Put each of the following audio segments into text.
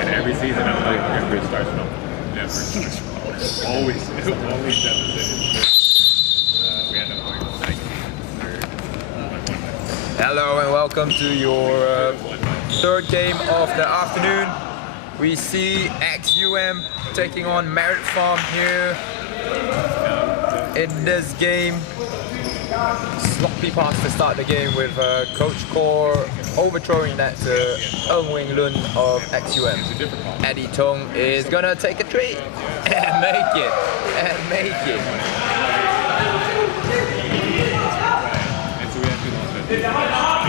And every season I'm like, never starts from. Never starts from. Always devastated. We end up going 19th, 3rd. Hello and welcome to your third game of the afternoon. We see XUM taking on Merit Farm here in this game. Sloppy pass to start the game with Coach Core overthrowing that to Ng Wing Lun of XUM. Eddie Tong is gonna take a tree and make it,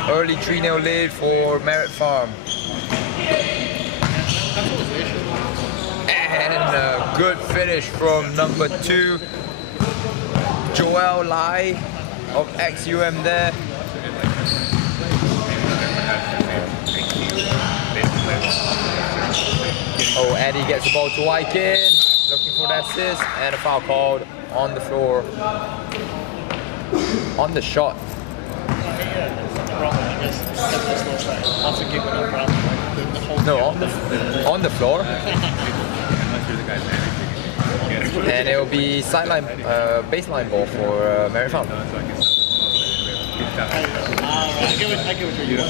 Early 3-0 lead for Merit Farm. And a good finish from number 2, Joel Lai of XUM there. Oh, Eddie gets the ball to Wykin, looking for the assist, and a foul called on the floor. On the shot. No, on the floor. And it will be sideline, baseline ball for Merit Farm. I get what you're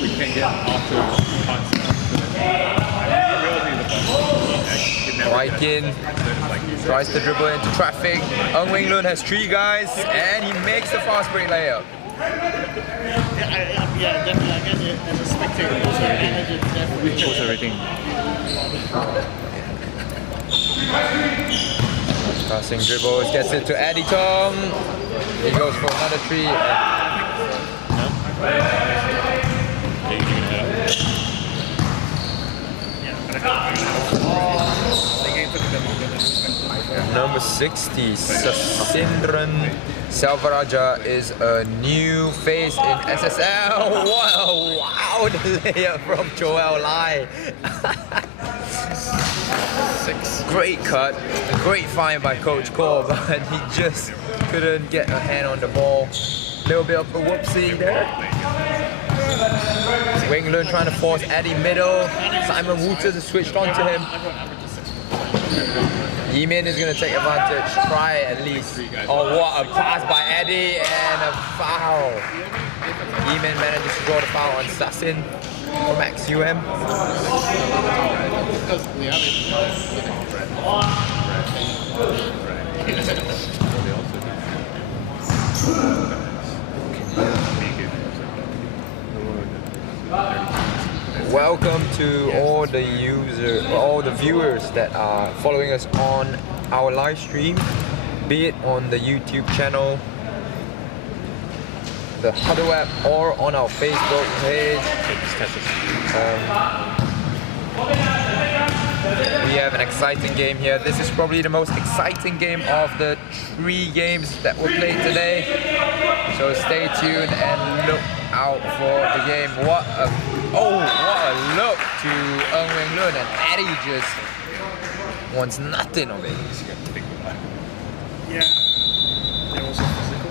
We can't get off to Wykin tries to dribble into traffic. Ng Wing Lun has 3 guys, and he makes the fast break layup. Yeah, definitely. I guess as a spectator, it shows everything. Passing dribbles, gets it to Eddie Tong. He goes for another 3. Number 60, Sasindran Selvaraja is a new face in SSL. Wow, the layup from Joel Lai. 6. Great cut, great find by Coach Core, but he just couldn't get a hand on the ball. Little bit of a whoopsie there. Wing Lun trying to force Eddie middle. Simon Wooters has switched on to him. Yemin is going to take advantage, try at least. Oh, what a pass by Eddie and a foul. Yemin manages to draw the foul on Sassin from XUM. Welcome to all the viewers that are following us on our live stream, be it on the YouTube channel, the Huddle app, or on our Facebook page. We have an exciting game here. This is probably the most exciting game of the 3 games that were played today. So stay tuned and look out for the game. What a look to Ng Wing Lun, and Eddie just wants nothing of it. Yeah, there was a physical.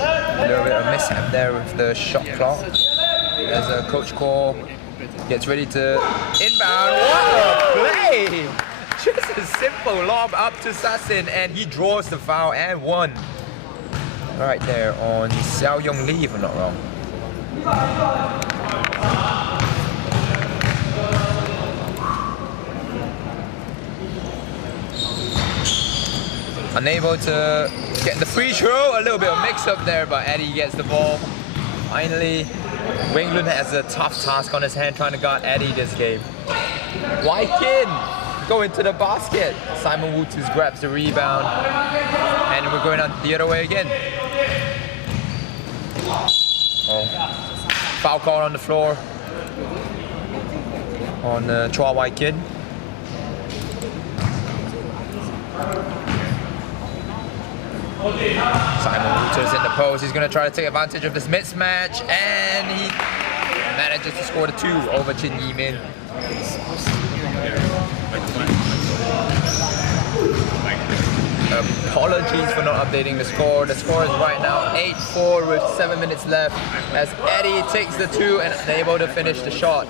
A little bit of mishap there with the shot clock as Coach Core gets ready to inbound. What a play! Just a simple lob up to Sassin, and he draws the foul and 1. Right there on Xiao Yong Lee, if I'm not wrong. Unable to get the free throw, a little bit of mix-up there, but Eddie gets the ball. Finally, Wing Lun has a tough task on his hand trying to guard Eddie this game. Wykin go into the basket. Simon Wooters grabs the rebound, and we're going on the other way again. Oh. Foul call on the floor on Chua Wykin. Simon Wooters in the post. He's going to try to take advantage of this mismatch, and he manages to score the 2 over Chin Yi-min. Apologies for not updating the score. The score is right now 8-4 with 7 minutes left as Eddie takes the 2 and is able to finish the shot.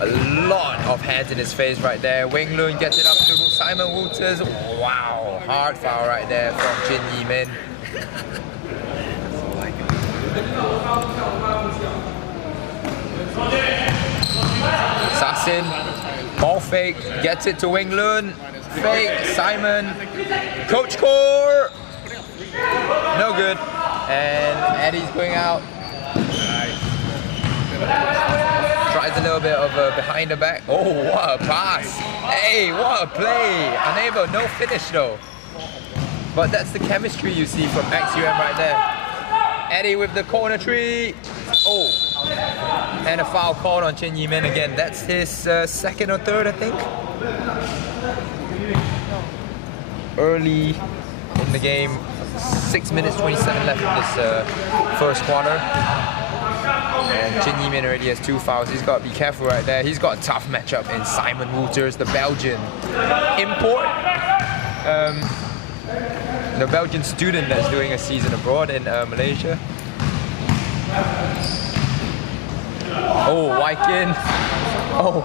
A lot of hands in his face right there. Wing Lun gets it up to Simon Wouters. Wow, hard foul right there from Chin Yi-min. Sassin, ball fake, gets it to Wing Lun. Fake, Simon, coach core, no good, and Eddie's going out. Tries a little bit of a behind the back. Oh, what a pass! Hey, what a play! Unable, no finish though. But that's the chemistry you see from XUM right there. Eddie with the corner 3. Oh, and a foul called on Chin Yi-min again. That's his second or third, I think. Early in the game, 6 minutes 27 left in this first quarter. And Chin Yi-min already has 2 fouls. He's got to be careful right there. He's got a tough matchup in Simon Wouters, the Belgian import. The Belgian student that's doing a season abroad in Malaysia. Oh, Waikin. Oh.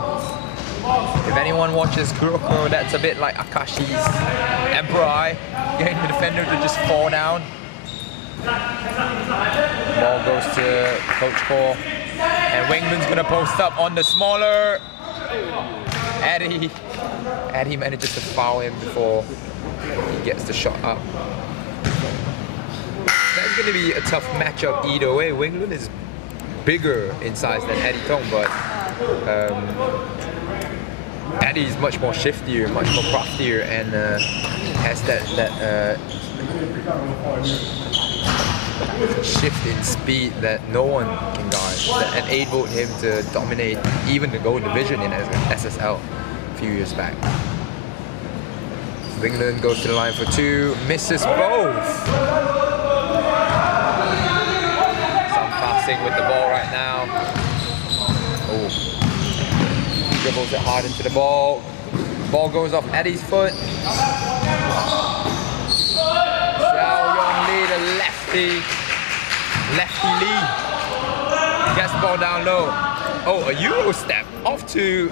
If anyone watches Kuroko, that's a bit like Akashi's Emperor Eye, getting the defender to just fall down. Ball goes to Coach Cole, and Wingman's gonna post up on the smaller Eddie. Eddie manages to foul him before he gets the shot up. That's gonna be a tough matchup either way. Wingman is bigger in size than Eddie Tong, but Eddie's much more shiftier, much more craftier, and has that shift in speed that no one can guard, that enabled him to dominate even the gold division in SSL a few years back. Wingland goes to the line for 2, misses both. Some passing with the ball right now. Oh. Dribbles it hard into the ball. Ball goes off Eddie's foot. Xiao Yong Lee, the lefty Lee. Gets the ball down low. Oh, a Euro step off to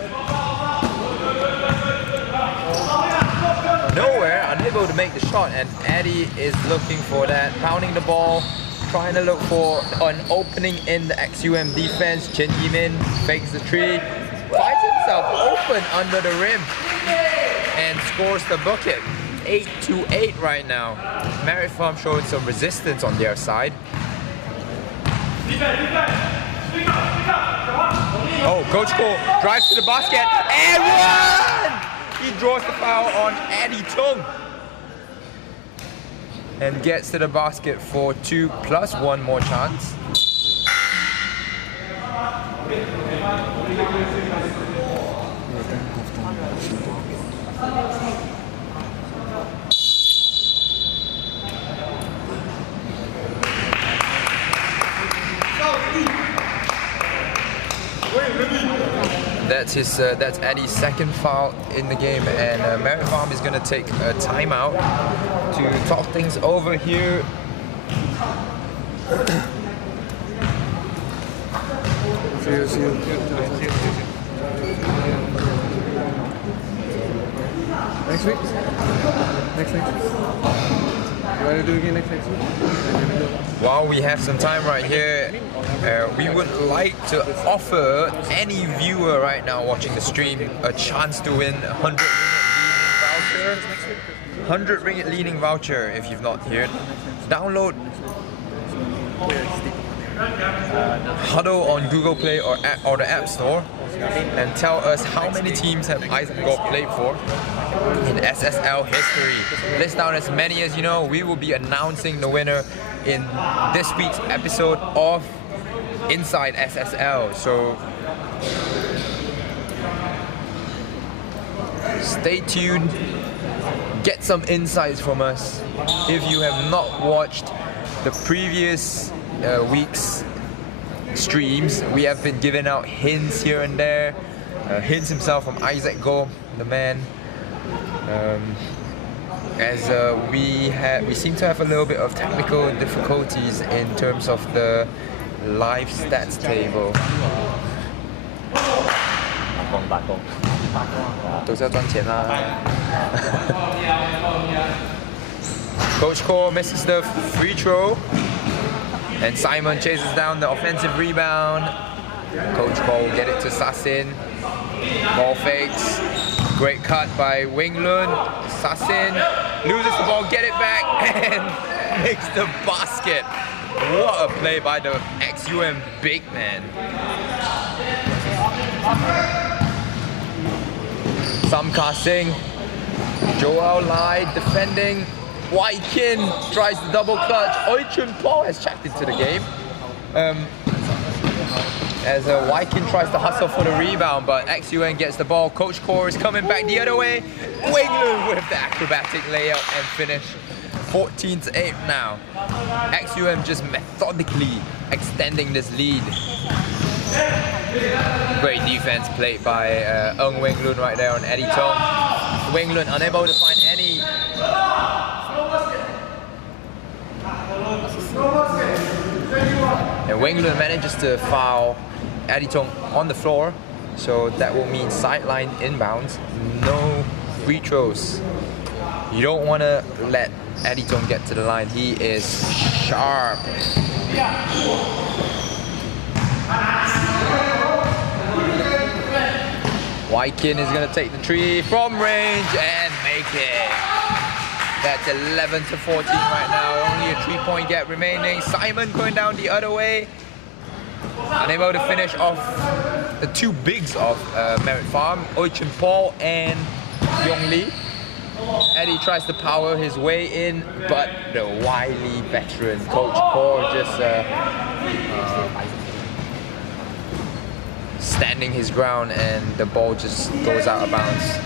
nowhere, unable to make the shot, and Eddie is looking for that, pounding the ball, trying to look for an opening in the XUM defense. Chin Yi-min fakes the 3. Finds himself open under the rim and scores the bucket. 8-8 right now. Merit Farm showing some resistance on their side. Oh, Coach Cole drives to the basket and one! He draws the foul on Eddie Tung and gets to the basket for 2 plus 1 more chance. That's Eddie's second foul in the game, and Merit Farm is going to take a timeout to talk things over here. See you. Next week? Next week? You want to do again next week? While we have some time right here, we would like to offer any viewer right now watching the stream a chance to win a 100 ringgit leading voucher if you've not heard. Download Huddle on Google Play or the App Store and tell us how many teams have Isengard played for in SSL history. List down as many as you know. We will be announcing the winner in this week's episode of Inside SSL. So stay tuned, get some insights from us. If you have not watched the previous week's streams, we have been giving out hints here and there. Hints himself from Isaac Go, the man. As we seem to have a little bit of technical difficulties in terms of the live stats table. 都是要赚钱啦。Coach Core misses the free throw, and Simon chases down the offensive rebound. Coach Core will get it to Sassin. Ball fakes. Great cut by Wing Lun. Sassin loses the ball, get it back, and makes the basket. What a play by the XUM big man. Samka Singh, Joel Lai defending. Waikin tries the double clutch. Oi Chun Po has checked into the game. As Waikin tries to hustle for the rebound, but XUN gets the ball. Coach Core is coming back the other way. Winglu with the acrobatic layup and finish. 14-8 now. XUM just methodically extending this lead. Great defense played by Wing Lun right there on Eddie Tong. Wing Lun unable to find any. And Wing Lun manages to foul Eddie Tong on the floor, so that will mean sideline inbounds, no free throws. You don't want to let Eddie Tong get to the line. He is sharp. Waikin is going to take the three from range and make it. That's 11-14 right now. Only a 3-point gap remaining. Simon going down the other way. Unable to finish off the two bigs of Merit Farm, Oi Chun Paul and Yong Lee. Eddie tries to power his way in, but the wily veteran Coach Core just standing his ground, and the ball just goes out of bounds.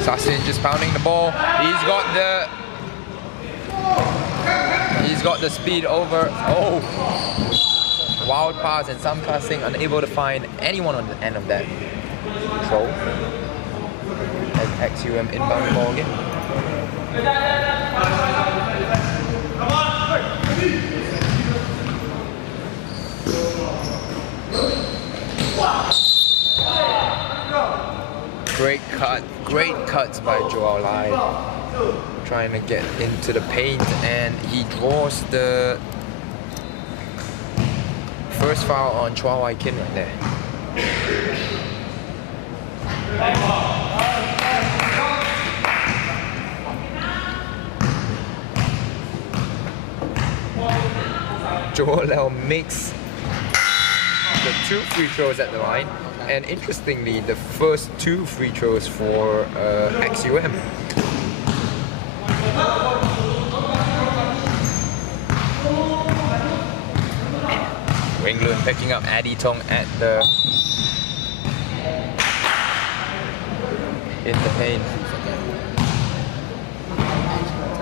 Sassin just pounding the ball. He's got the speed over. Oh, wild pass, and Samka Singh unable to find anyone on the end of that throw. As XUM inbound the ball again. Great cuts by Joel Lai. Trying to get into the paint, and he draws the first foul on Chua Wai Kin right there. Joel makes the 2 free throws at the line, and interestingly, the first 2 free throws for XUM. Wing Lun picking up Addy Tong at the in the paint.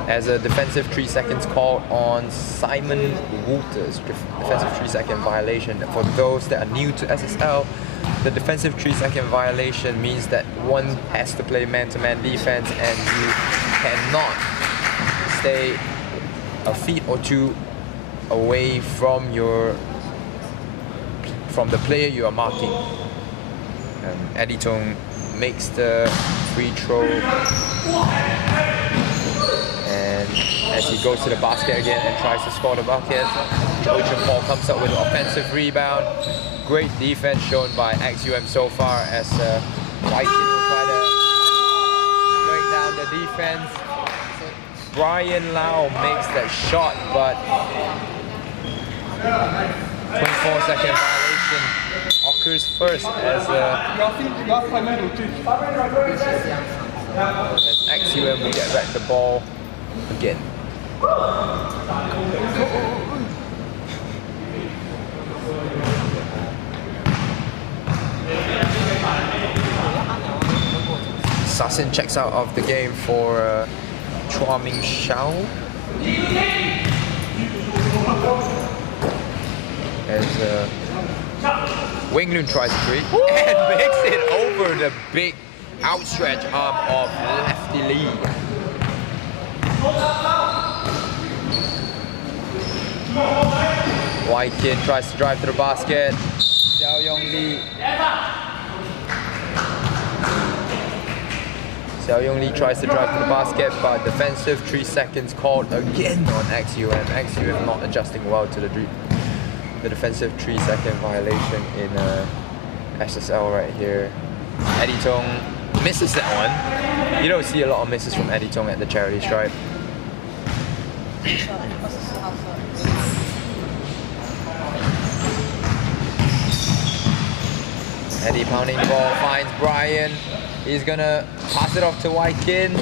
As a defensive 3 seconds called on Simon Wouters. Defensive 3-second violation. For those that are new to SSL, the defensive 3-second violation means that one has to play man-to-man defense, and you cannot stay a feet or 2 away from the player you are marking. Addy Tong makes the free throw, and as he goes to the basket again and tries to score the bucket, Oi Chun Paul comes up with an offensive rebound. Great defense shown by XUM so far, as Waikin will try to break down the defense. Brian Lau makes that shot, but 24-second violation occurs first as XUM will get back the ball again. Assassin checks out of the game for Chua Ming Xiao. As Wing Lun tries a three and makes it over the big outstretched arm of Lefty Lee. Wai Kin tries to drive to the basket. Xiao Yong Lee. Xiao Yong Lee tries to drive to the basket, but defensive 3 seconds called again on XUM. XUM not adjusting well to the defensive 3-second violation in SSL right here. Eddie Tong misses that one. You don't see a lot of misses from Eddie Tong at the charity stripe. Eddie pounding the ball, finds Brian. He's gonna pass it off to Wai Kin.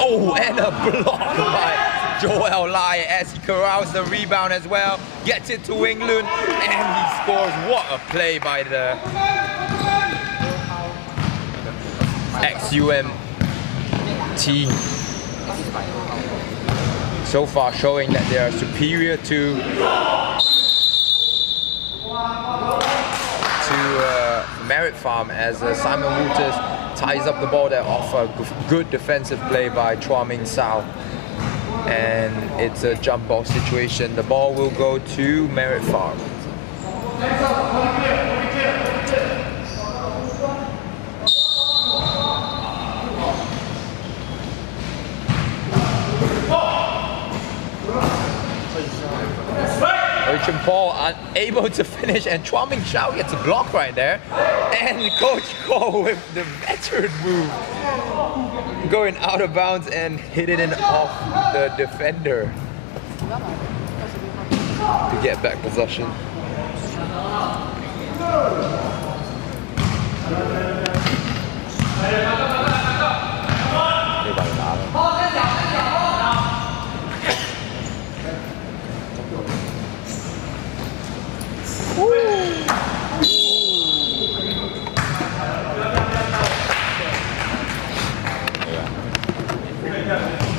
Oh, and a block by Joel Lai as he corrals the rebound as well. Gets it to Wing Lun and he scores. What a play by the XUM team. So far showing that they are superior to Merit Farm as Simon Wooters ties up the ball there off a good defensive play by Chua Ming Sao. And it's a jump ball situation. The ball will go to Merit Farm. Richard Paul unable to finish, and Chua Ming Xiao gets a block right there. And Coach Ko with the veteran move, going out of bounds and hitting it off the defender to get back possession.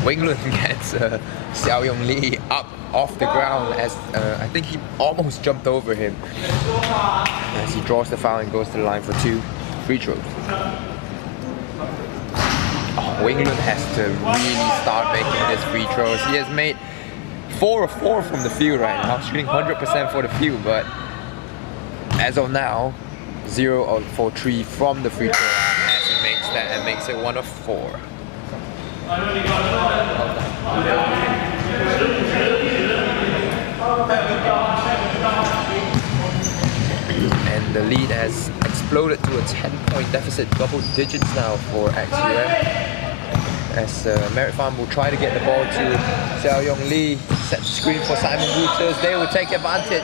Wing Lun gets Xiao Yong Lee up off the ground as I think he almost jumped over him as he draws the foul and goes to the line for 2 free throws. Oh, Wing Lun has to really start making his free throws. He has made 4 of 4 from the field right now, shooting 100% for the field, but as of now, 0 of 3 from the free throw line as he makes that and makes it 1 of 4. And the lead has exploded to a 10-point deficit, double digits now for XUM. As Merit Farm will try to get the ball to Xiao Yong Lee, set the screen for Simon Wooters. They will take advantage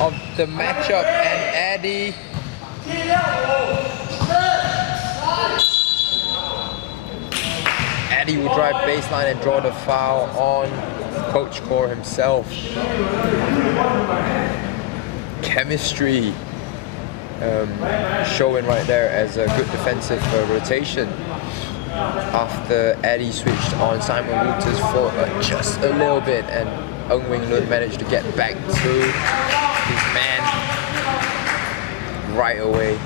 of the matchup, and Eddie will drive baseline and draw the foul on Coach Core himself. Chemistry showing right there as a good defensive rotation after Eddie switched on Simon Wooters for just a little bit, and Wing Lun managed to get back to his man right away.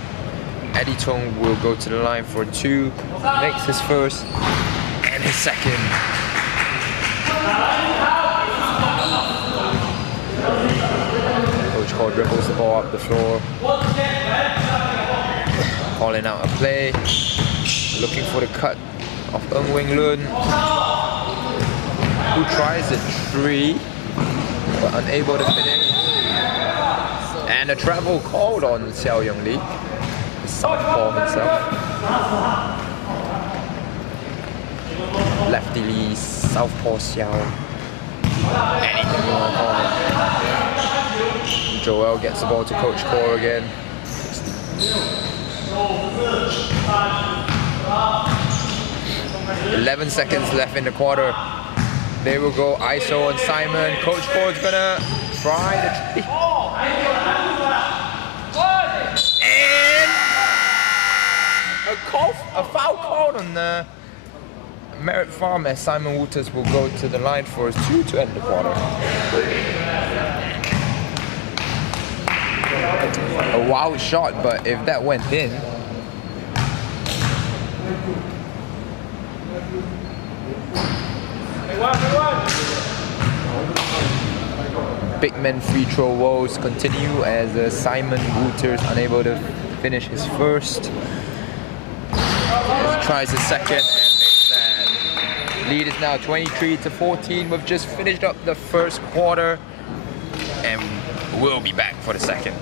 Eddie Tong will go to the line for 2, makes his first and his second. Coach Cole dribbles the ball up the floor, calling out a play, looking for the cut of Wing Lun, who tries a 3 but unable to finish. And a travel called on Xiao Yong Lee, the southpaw himself. Lefty Lee, southpaw Xiao. Anything you want to call it. Joel gets the ball to Coach Core again. 11 seconds left in the quarter. They will go ISO on Simon. Coach Core's gonna try the three. And a foul called on Merritt Farm as Simon Wouters will go to the line for his 2 to end the quarter. A wild shot, but if that went in, big men free throw woes continue as Simon Wouters unable to finish his first. As he tries his second and makes that. Lead is now 23 to 14. We've just finished up the first quarter and we'll be back for the second.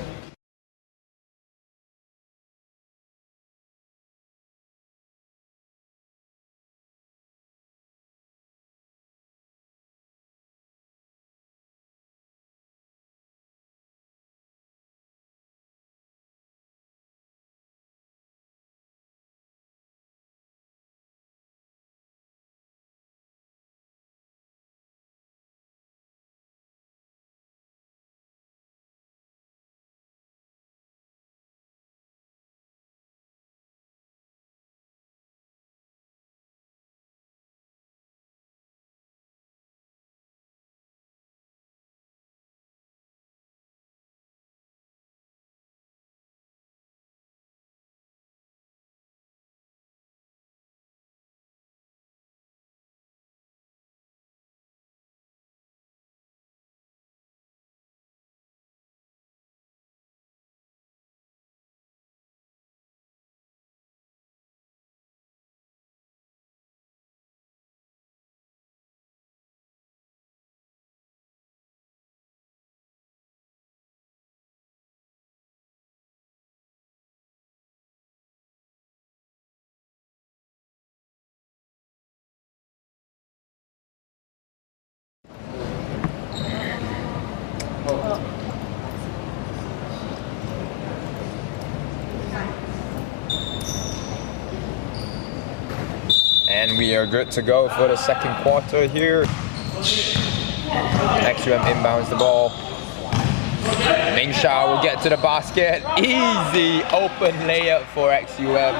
And we are good to go for the second quarter here. XUM inbounds the ball. Ming Shao will get to the basket. Easy open layup for XUM.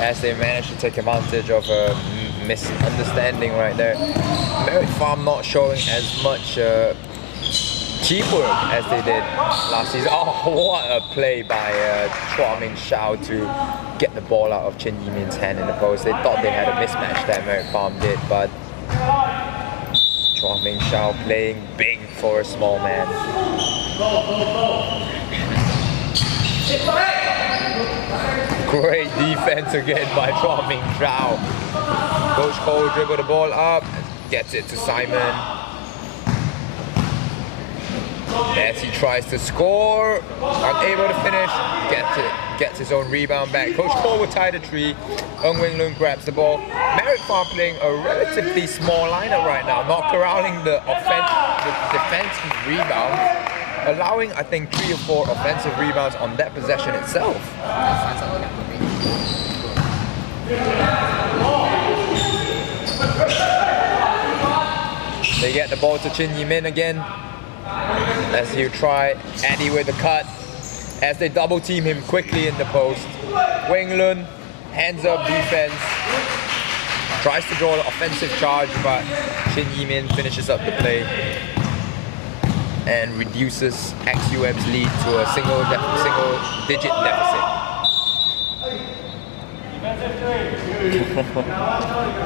As they manage to take advantage of a misunderstanding right there. Merritt Farm not showing as much teamwork as they did last season. Oh, what a play by Chua Ming Shao to get the ball out of Chin Yi-min's hand in the post. They thought they had a mismatch that Merritt Farm did, but Chua Ming Shao playing big for a small man. Great defense again by Chua Ming Shao. Coach Cole dribble the ball up, gets it to Simon. As he tries to score, unable to finish, gets his own rebound back. Coach Cole will tie the tree. Ng Wing Lun grabs the ball. Merritt Farm playing a relatively small lineup right now, not corralling the defensive rebound, allowing I think 3 or 4 offensive rebounds on that possession itself. They get the ball to Chin Yi-min again. As he try Eddie with the cut. As they double team him quickly in the post. Wing Lun, hands up defense. Tries to draw an offensive charge, but Chin Yi-min finishes up the play and reduces XUM's lead to a single digit deficit.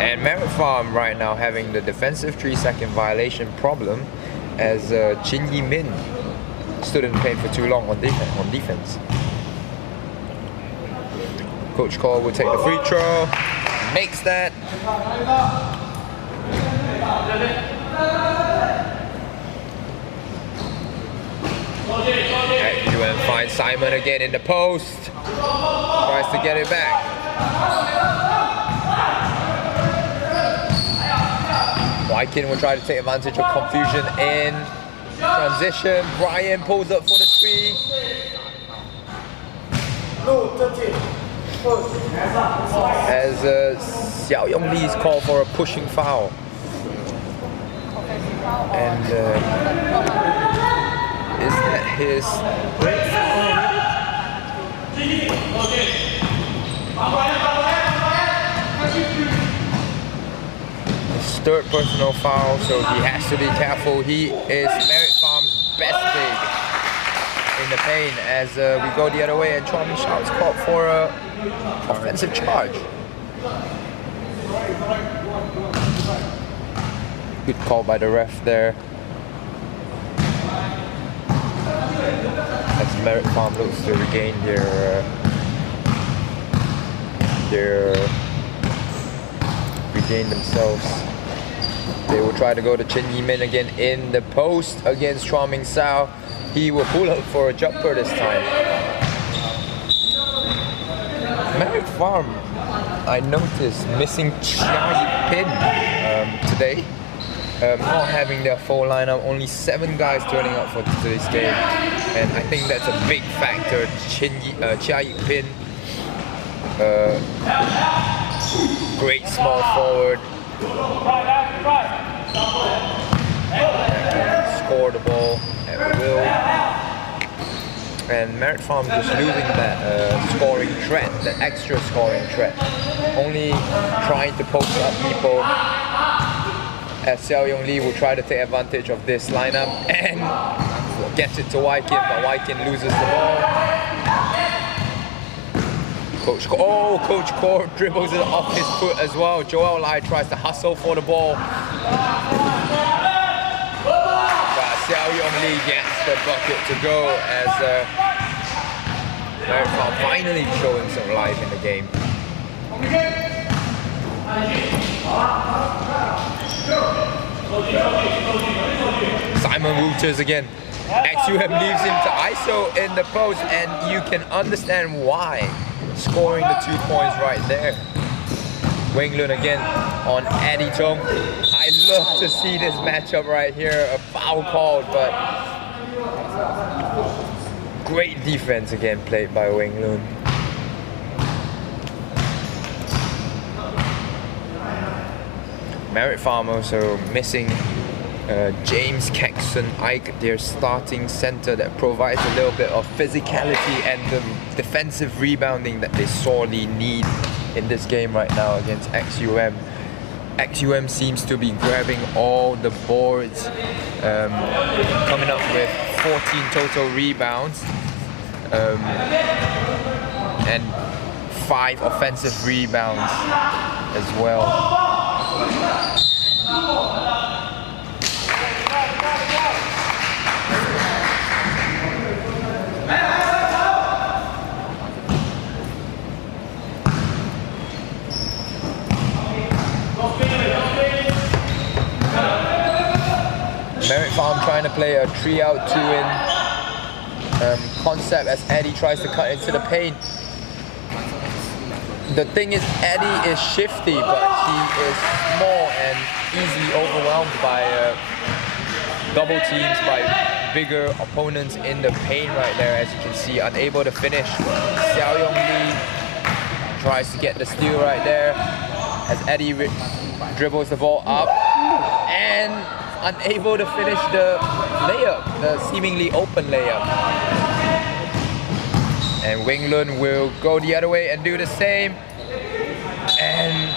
And Merritt Farm right now having the defensive 3-second violation problem as Chin Yi-min stood in paint for too long on defense. Coach Cole will take the free throw, makes that. XUM finds Simon again in the post, tries to get it back. Wykin will try to take advantage of confusion in transition. Brian pulls up for the 3. As Xiao Yong Lee's called for a pushing foul. And is that his His third personal foul, so he has to be careful. He is Merit Farm's best big in the paint as we go the other way, and Chuan Shao is called for a offensive charge. Good call by the ref there. As Merit Farm looks to regain regain themselves. They will try to go to Chen Yimin again in the post against Chua Ming Sao. He will pull up for a jumper this time. Merit Farm, I noticed missing Chia Pin today. Not having their full lineup, only 7 guys turning up for today's game, and I think that's a big factor. Chia Pin, great small forward, score the ball at will, and Merit Farm just losing that scoring threat, that extra scoring threat, only trying to post up people. As Xiao Yong Lee will try to take advantage of this lineup and gets it to Waikin, but Waikin loses the ball. Coach Core dribbles it off his foot as well. Joel Lai tries to hustle for the ball. But Xiao Yong Lee gets the bucket to go as Merit Farm finally showing some life in the game. Simon Wouters again. XUM leaves him to ISO in the post, and you can understand why. Scoring the 2 points right there. Wing Lun again on Eddie Tong. I love to see this matchup right here. A foul called, but great defense again played by Wing Lun. Merit Farm also missing James Caxton-Ike, their starting center that provides a little bit of physicality and the defensive rebounding that they sorely need in this game right now against XUM. XUM seems to be grabbing all the boards, coming up with 14 total rebounds and 5 offensive rebounds as well. Merit Farm trying to play a 3-out, 2-in concept as Eddie tries to cut into the paint. The thing is, Eddie is shifty, but he is small and easily overwhelmed by double teams, by bigger opponents in the paint right there, as you can see, unable to finish. Xiao Yong Lee tries to get the steal right there as Eddie dribbles the ball up and unable to finish the layup, the seemingly open layup. And Wing Lun will go the other way and do the same. And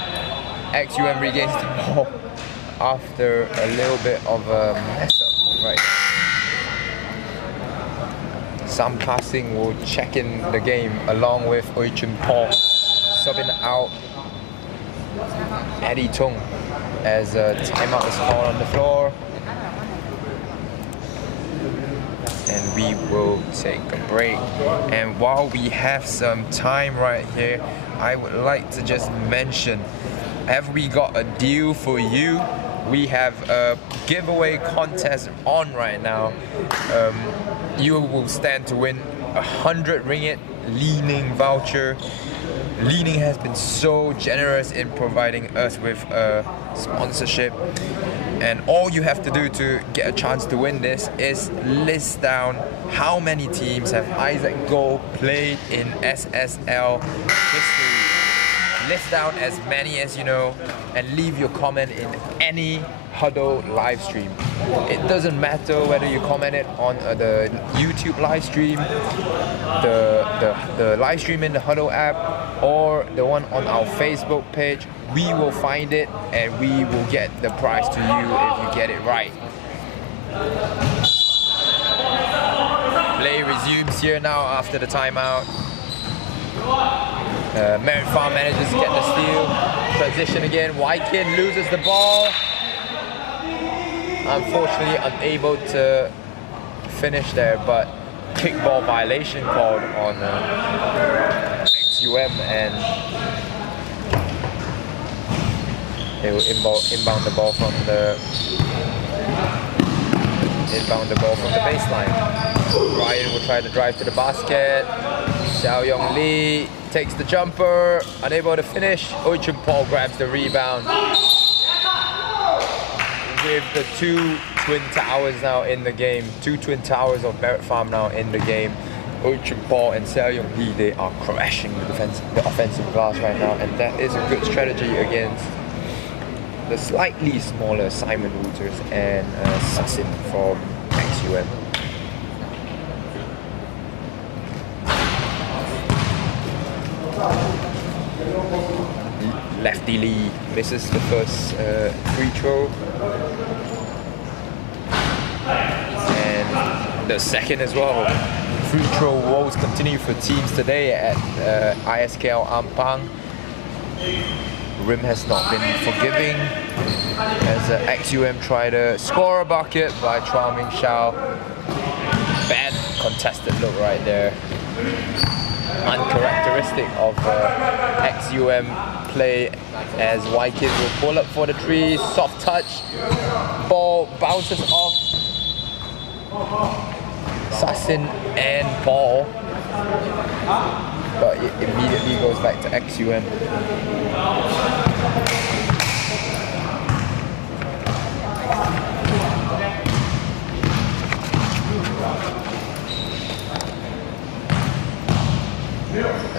XUM regains the ball after a little bit of a mess up right now. Sam Passing will check in the game along with Oi Chun Paul, subbing out Eddie Tung as a timeout is called on the floor. And we will take a break. And while we have some time right here, I would like to just mention, have we got a deal for you? We have a giveaway contest on right now. You will stand to win 100 ringgit Li-Ning voucher. Li-Ning has been so generous in providing us with a sponsorship, and all you have to do to get a chance to win this is list down how many teams have Isaac Goh played in SSL history. List down as many as you know and leave your comment in any huddle live stream. It doesn't matter whether you comment it on the YouTube live stream, the live stream in the huddle app, or the one on our Facebook page. We will find it and we will get the prize to you if you get it right. Play resumes here now after the timeout. Merit Farm manages to get the steal. Transition again. Wykin loses the ball. Unfortunately unable to finish there, but kickball violation called on XUM, and they will inbound the ball from the baseline. Ryan will try to drive to the basket. Xiao Yong Lee takes the jumper, unable to finish. Oichun Paul grabs the rebound. With the two twin towers now in the game, two twin towers of Merit Farm now in the game. Oichun Paul and Xiao Yong Lee, they are crashing the offensive glass right now, and that is a good strategy against the slightly smaller Simon Wooters and Sassin from XUM. Lefty Lee misses the first free throw, and the second as well. Free throw woes continue for teams today at ISKL Ampang. Rim has not been forgiving as XUM try to score a bucket by Chua Ming Xiao. Bad contested look right there. Uncharacteristic of XUM play, as Wykin will pull up for the three. Soft touch. Ball bounces off Sassin and Paul, but it immediately goes back to XUM.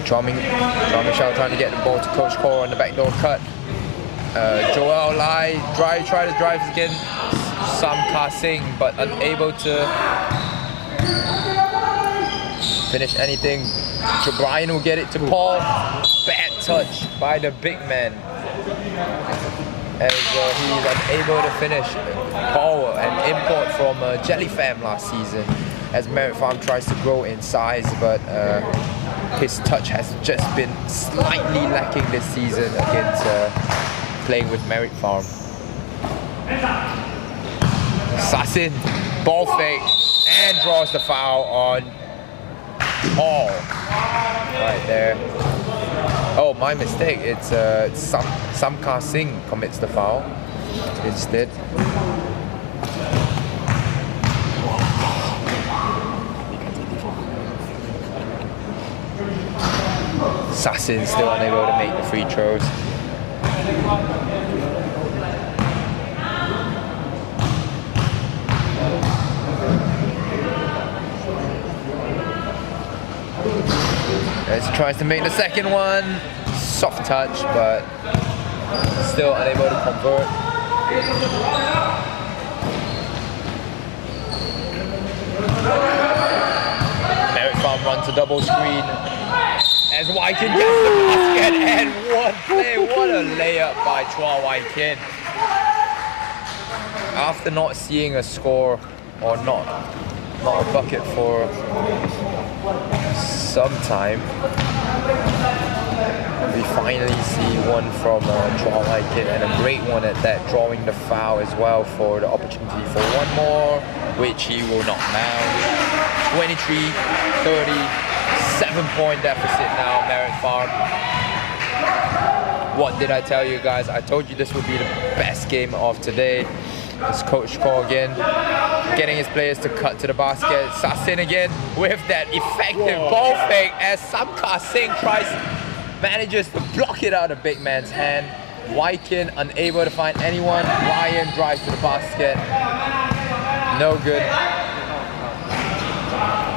Chua Ming Xiao trying to get the ball to Coach Core on the backdoor cut. Joel Lai try to drive again. Sam Ka Singh, but unable to finish anything. Brian will get it to Paul. Bad touch by the big man, as he's unable to finish. Paul, an import from Jellyfam last season, as Merit Farm tries to grow in size, but his touch has just been slightly lacking this season against playing with Merit Farm. Sassin, ball fake, and draws the foul on Paul. Right there. Oh, my mistake. It's Samkar Singh commits the foul instead. Sassin still unable to make the free throws. As he tries to make the second one, soft touch, but still unable to convert. Merit Farm runs a double screen as Wykin gets the basket, and what play, what a layup by Chua Wykin. After not seeing a score, or not a bucket for some time, we finally see one from Chua Wykin, and a great one at that, drawing the foul as well for the opportunity for one more, which he will knock down. 23-30. 7-point deficit now, Merit Farm. What did I tell you guys? I told you this would be the best game of today. It's Coach Cole again, getting his players to cut to the basket. Sassin again with that effective ball fake as Samkar Singh manages to block it out of the big man's hand. Wykin unable to find anyone. Ryan drives to the basket. No good.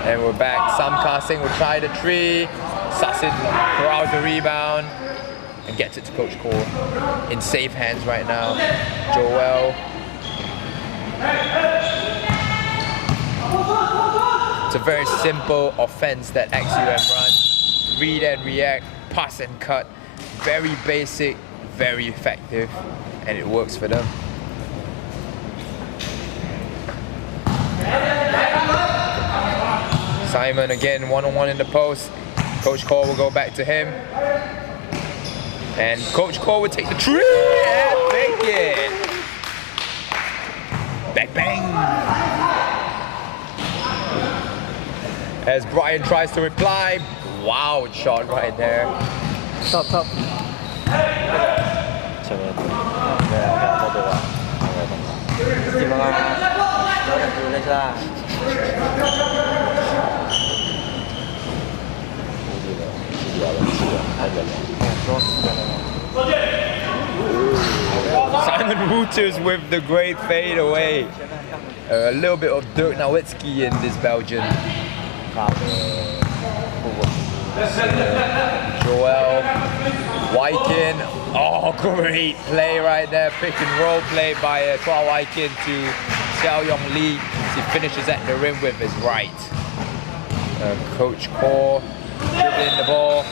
And we're back. Samkar Singh will try the three. Sassin corrals the rebound and gets it to Coach Core in safe hands right now. Joel It's a very simple offense that XUM runs. Read and react, pass and cut. Very basic, very effective, and it works for them. Simon again, one-on-one in the post. Coach Cole will go back to him. And Coach Cole will take the three and make it. Bang, bang. As Brian tries to reply, wow, shot right there. Top, top. Simon Wouters with the great fade away. A little bit of Dirk Nowitzki in this Belgian. Joel Wykin. Oh, great play right there. Pick and roll play by Joel Wykin to Xiao Yong Lee. He finishes at the rim with his right. Coach Core dribbling the ball.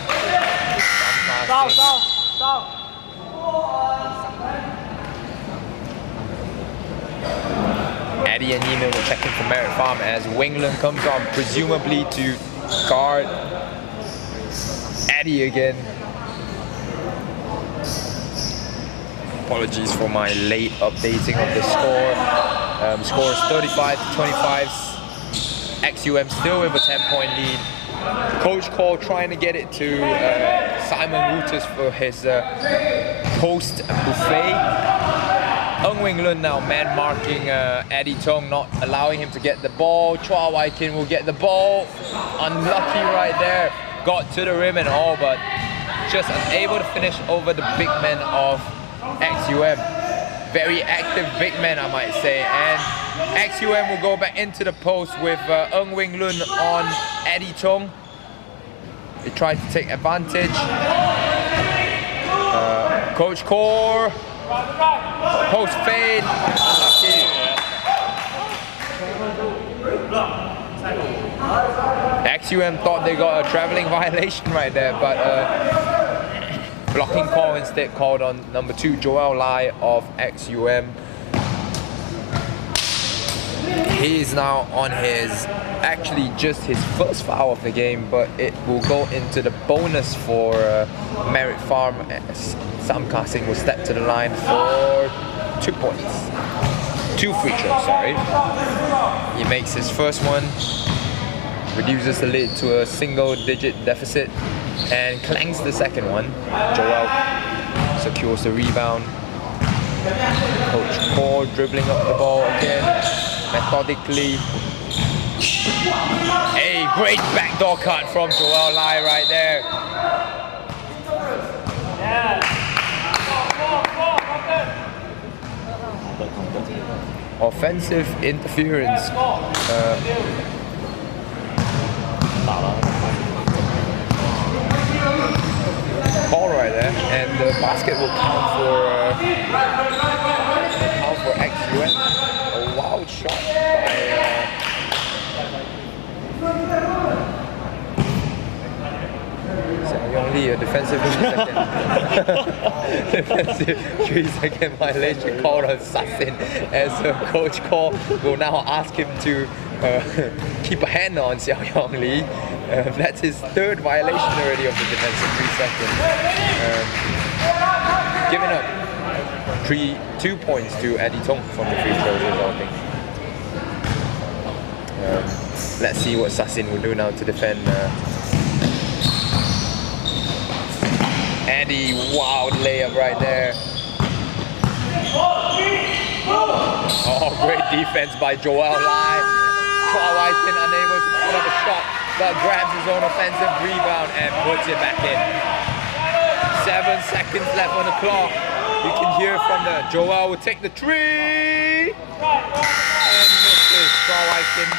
Eddie and Neiman will check in for Merritt Farm as Wingland comes on, presumably to guard Eddie again. Apologies for my late updating of the score. Score is 35-25. XUM still with a 10-point lead. Coach Cole trying to get it to Simon Wouters for his post buffet. Wing Lun now man marking Eddie Tong, not allowing him to get the ball. Chua Wai Kin will get the ball. Unlucky right there. Got to the rim and all, but just unable to finish over the big men of XUM. Very active big men, I might say. And XUM will go back into the post with Wing Lun on Eddie Tong. They tried to take advantage. Coach Core. Post fade. Unlucky. XUM thought they got a traveling violation right there, but blocking call instead called on number 2, Joel Lai of XUM. He's now on his, actually just his first foul of the game, but it will go into the bonus for Merritt Farm. Sam Kassing will step to the line for 2 points. 2 free throws, sorry. He makes his first one, reduces the lead to a single-digit deficit, and clangs the second one. Joel secures the rebound. Coach Core dribbling up the ball again, methodically. A great backdoor cut from Joel Lai right there. Offensive interference. Ball right there, and the basket will count for XUM. A wild shot by Xiao Yong Lee, a defensive 3-second violation called on Sassin, as Coach Cole will now ask him to keep a hand on Xiao Yong Lee. That's his 3rd violation already of the defensive 3 seconds. Giving up 2 points to Eddie Tong from the free throws resulting. Let's see what Sassin will do now to defend Eddie. Wild layup right there. Oh, great defense by Joel Lai. Chua Wai Kin unable to pull up a shot, but grabs his own offensive rebound and puts it back in. 7 seconds left on the clock. You can hear from the Joel will take the 3 and misses. Chua Wai Kin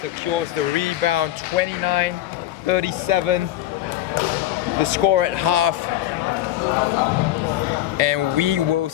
secures the rebound. 29-37. The score at half, and we will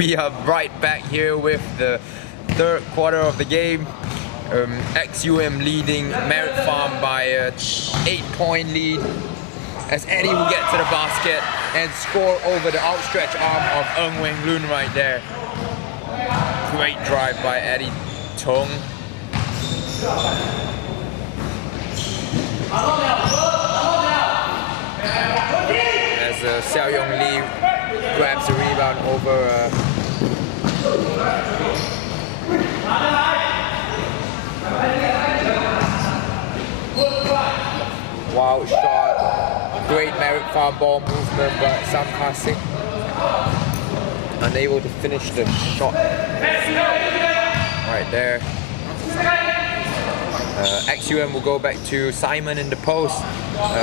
We are right back here with the third quarter of the game. XUM leading Merit Farm by a 8-point lead as Eddie will get to the basket and score over the outstretched arm of Ng Weng Lun right there. Great drive by Eddie Tong. As Xiao Yong Lee grabs the rebound over wild shot, great Merit Farm ball movement, but Sam Kasik unable to finish the shot right there. XUM will go back to Simon in the post,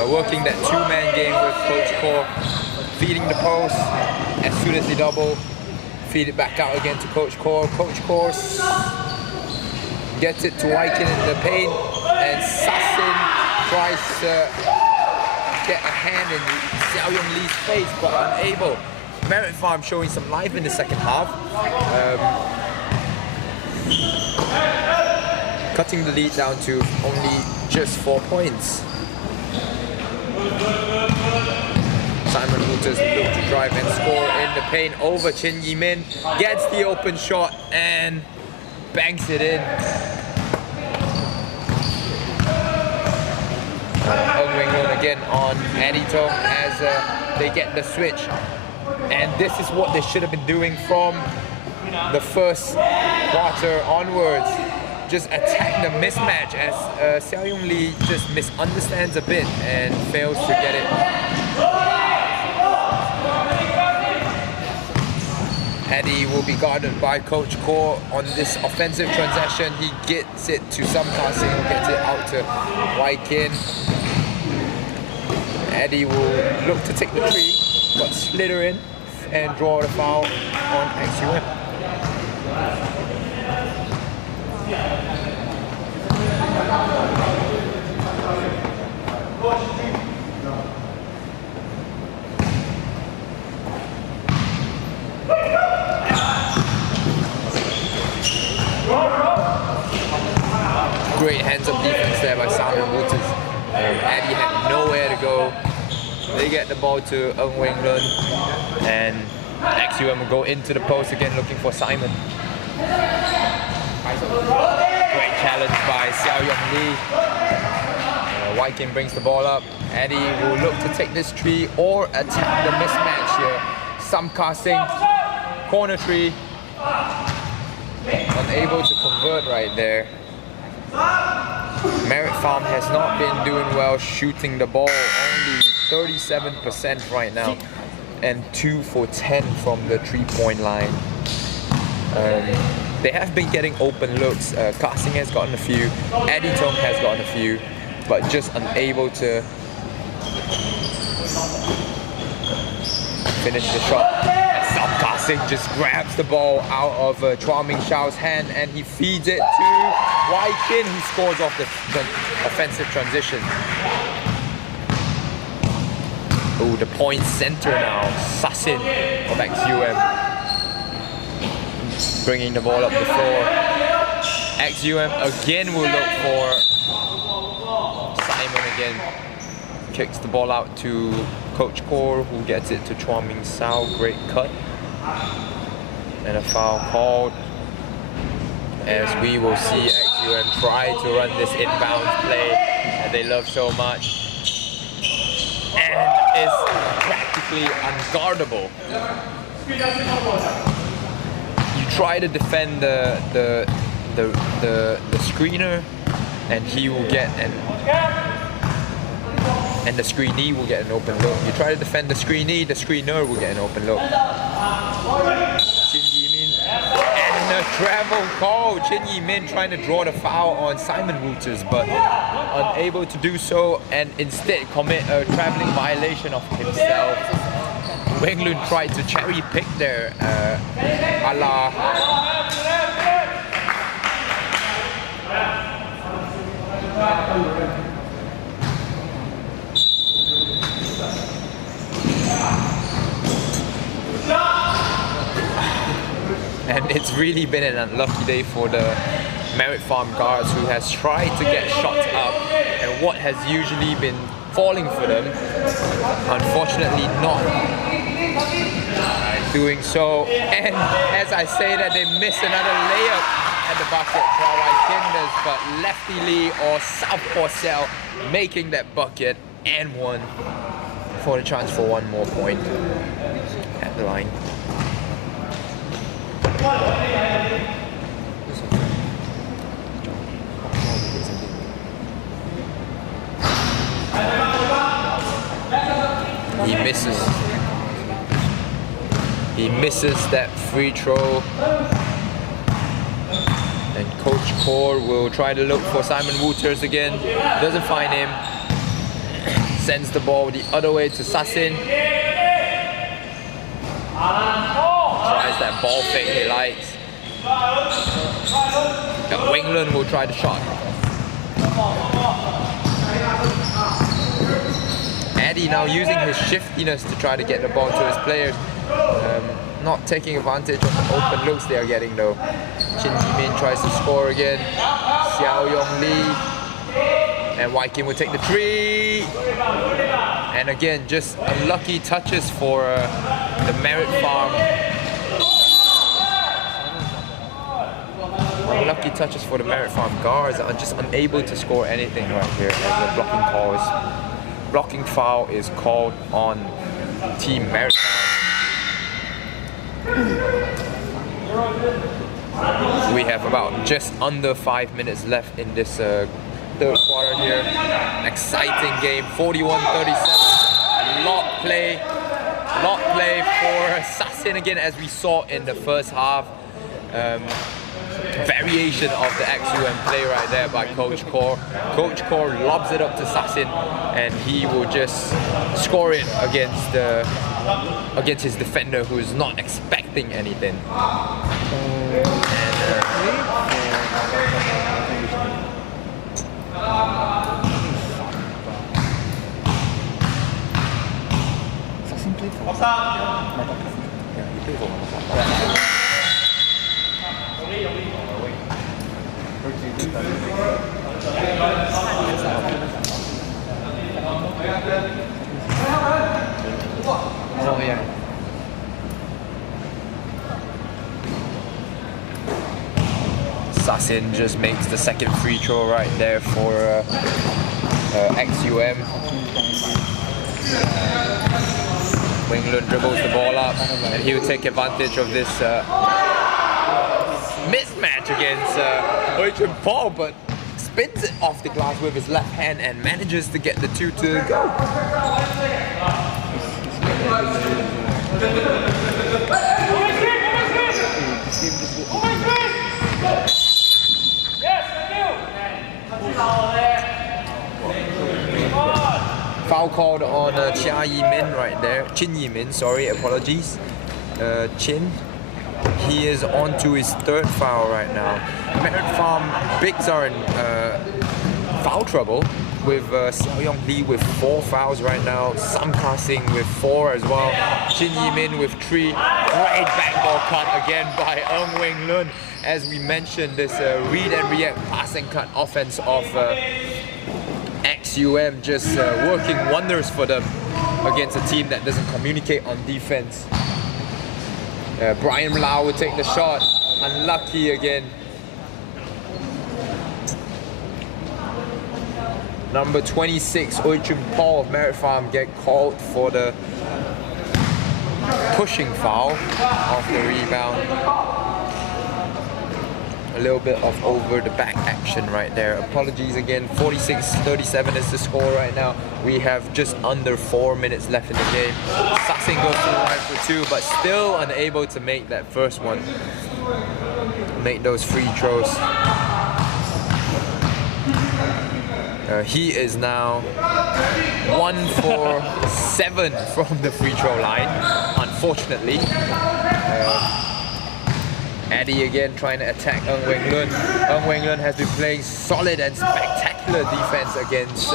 working that two-man game with Coach Core, feeding the post. As soon as they double, feed it back out again to Coach Core. Coach Core gets it to Wykin in the paint, and Sassin tries to get a hand in Xiao Yong Lee's face, but unable. Merit Farm showing some life in the second half. Cutting the lead down to only just 4 points. Simon Wouters look to drive and score in the paint over Chin Yi Min. Gets the open shot and banks it in. Ng Weng Lun again on Eddie Tong as they get the switch. And this is what they should have been doing from the first quarter onwards. Just attack the mismatch as Xiao Yong Lee just misunderstands a bit and fails to get it. Eddie will be guarded by Coach Core on this offensive transition. He gets it to Sam Kasing, who gets it out to Wykin. Eddie will look to take the three, but slither in and draw the foul on XUM. Great hands-up defense there by Simon Wouters. Eddie had nowhere to go. They get the ball to Ng Weng Lun, and XUM will go into the post again looking for Simon. Great challenge by Xiao Yong Lee. Wykin brings the ball up. Eddie will look to take this three or attack the mismatch here. Sam Kasing, corner three. Unable to convert right there. Merit Farm has not been doing well shooting the ball, only 37% right now, and 2 for 10 from the three-point line. They have been getting open looks. Kasing has gotten a few, Eddie Tong has gotten a few, but just unable to finish the shot. Sam Kasing just grabs the ball out of Chua Ming Xiao's hand and he feeds it to Wykin, who scores off the offensive transition. Oh, the point center now, Sassin of XUM. Bringing the ball up the floor. XUM again will look for Simon again. Kicks the ball out to Coach Core, who gets it to Chua Ming Xiao. Great cut. And a foul called. As we will see XUM try to run this inbound play that they love so much. And is practically unguardable. You try to defend the screener, and he will get and the screenee will get an open look. You try to defend the screenee will get an open look. Chin Yi Min and a travel call. Chin Yi Min trying to draw the foul on Simon Wouters, but unable to do so, and instead commit a traveling violation of himself. Weng Lun tried to cherry pick there, a la and it's really been an unlucky day for the Merit Farm guards, who has tried to get shots up, and what has usually been falling for them, unfortunately not doing so. And as I say that, they miss another layup at the bucket for our Kinders, but Lefty Lee or South Porcel making that bucket and one for the chance for one more point at the line. He misses that free throw, and Coach Core will try to look for Simon Wouters again. Doesn't find him. Sends the ball the other way to Sassin. Tries that ball fake he likes. Wingland will try the shot. Eddie now using his shiftiness to try to get the ball to his players. Not taking advantage of the open looks they are getting though. Chin Ji-min tries to score again. Xiao Yong Lee. And Wai Kim will take the three. And again, just unlucky touches for the Merit Farm. Unlucky touches for the Merit Farm guards are just unable to score anything right here as the blocking foul is called on Team Merit Farm. We have about just under 5 minutes left in this third quarter here. Exciting game, 41-37. Lot play for Sassin again, as we saw in the first half. Variation of the XUM play right there by Coach Core. Coach Core lobs it up to Sassin, and he will just score it against his defender, who is not expecting anything. Oh yeah. Sassin just makes the second free throw right there for XUM. Wingland dribbles the ball up, and he will take advantage of this mismatch against Oichun Paul, but spins it off the glass with his left hand and manages to get the two to go. Foul called on Chia Yi-min right there. Chin Yi-min, sorry, apologies. Chin. He is on to his third foul right now. Merit Farm bigs are in foul trouble, with Xiao Yong Lee with 4 fouls right now. Sam Ka-sing with 4 as well. Chin Yi-min with 3. Great backball cut again by Eung Wing-lun. As we mentioned, this read and react pass and cut offense of XUM just working wonders for them against a team that doesn't communicate on defense. Brian Lau will take the shot. Unlucky again. Number 26, Oichun Paul of Merit Farm get called for the pushing foul off the rebound. A little bit of over the back action right there. Apologies again. 46-37 is the score right now. We have just under 4 minutes left in the game. Sassin goes to the line for 2, but still unable to make that first one. Make those free throws. He is now 1 for 7 from the free throw line, unfortunately. Eddie again trying to attack Eung Wing-lun. Eung Wing-lun has been playing solid and spectacular defense against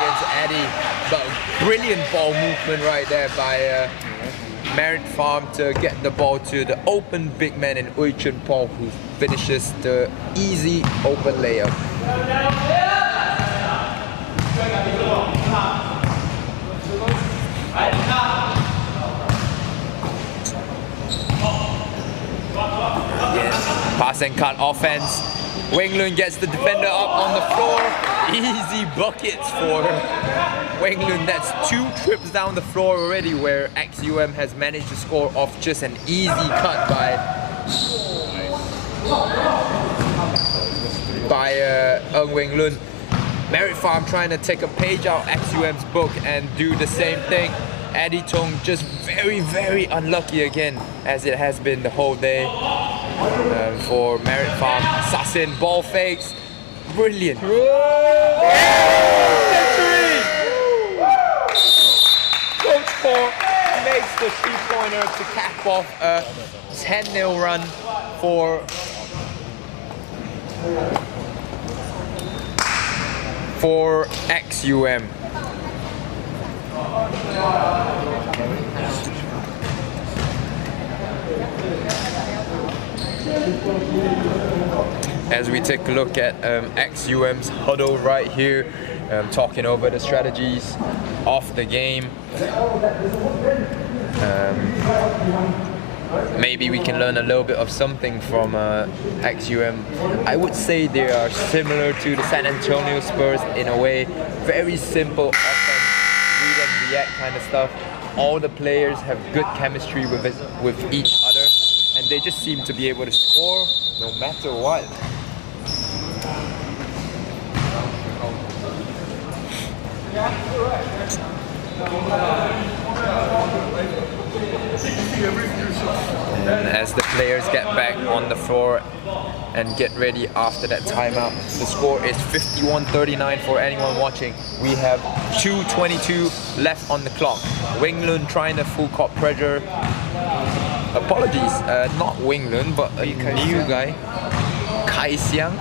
against Eddie. But brilliant ball movement right there by Merit Farm to get the ball to the open big man in Ui Chun Paul, who finishes the easy open layup. Pass and cut offense. Weng Lun gets the defender up on the floor. Easy buckets for Weng Lun. That's 2 trips down the floor already, where XUM has managed to score off just an easy cut by Weng Lun. Merit Farm trying to take a page out XUM's book and do the same thing. Eddie Tong just very, very unlucky again, as it has been the whole day for Merit Farm. Sasin ball fakes, brilliant. Coach Paul makes the 3-pointer to cap off a 10-0 run for XUM. As we take a look at XUM's huddle right here, talking over the strategies of the game. Maybe we can learn a little bit of something from XUM. I would say they are similar to the San Antonio Spurs in a way. Very simple offense, read and react kind of stuff. All the players have good chemistry with each other, and they just seem to be able to score no matter what. And as the players get back on the floor and get ready after that timeout, the score is 51-39 for anyone watching. We have 2:22 left on the clock. Weng Lun trying to full court pressure. Apologies, not Weng Lun, but a new guy, Kai Xiang.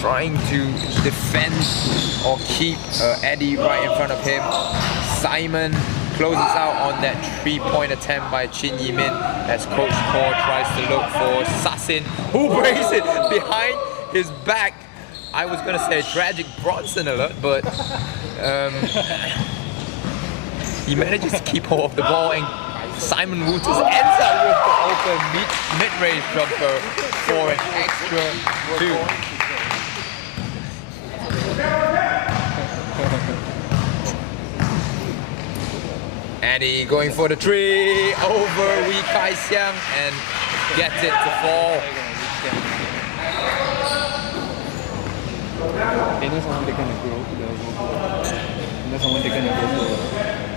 Trying to defend or keep Eddie right in front of him. Simon closes out on that 3-point attempt by Chin Yi-min as Coach Paul tries to look for Sasin, who breaks it behind his back. I was gonna say tragic Bronson alert, but he manages to keep hold of the ball, and Simon Wooters ends up with the open mid-range jumper for an extra 2. Eddie going for the 3 over Wee Kai Xiang and gets it to fall.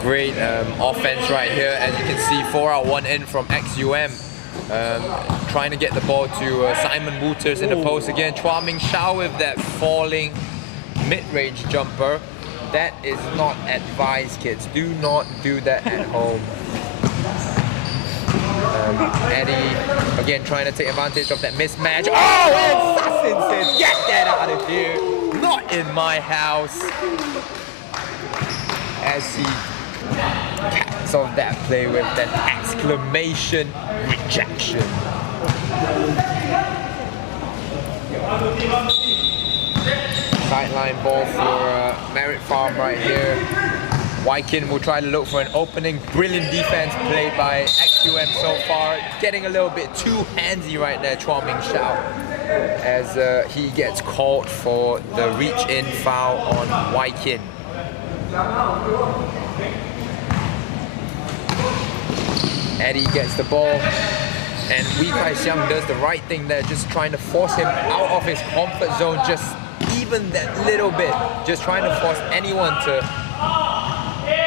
Great offense right here, as you can see, 4 out 1 in from XUM. Trying to get the ball to Simon Wooters in the post again. Chua Ming Shao with that falling mid-range jumper. That is not advised, kids. Do not do that at home. Eddie again trying to take advantage of that mismatch. Oh, and Sasin says, get that out of here. Not in my house. As he caps off that play with that exclamation rejection. Sideline ball for Merit Farm right here. Waikin will try to look for an opening. Brilliant defense played by XUM so far. Getting a little bit too handsy right there, Chua Ming Shao, as he gets called for the reach-in foul on Waikin. Eddie gets the ball, and Wee Kai Xiang does the right thing there, just trying to force him out of his comfort zone, just even that little bit, just trying to force anyone to,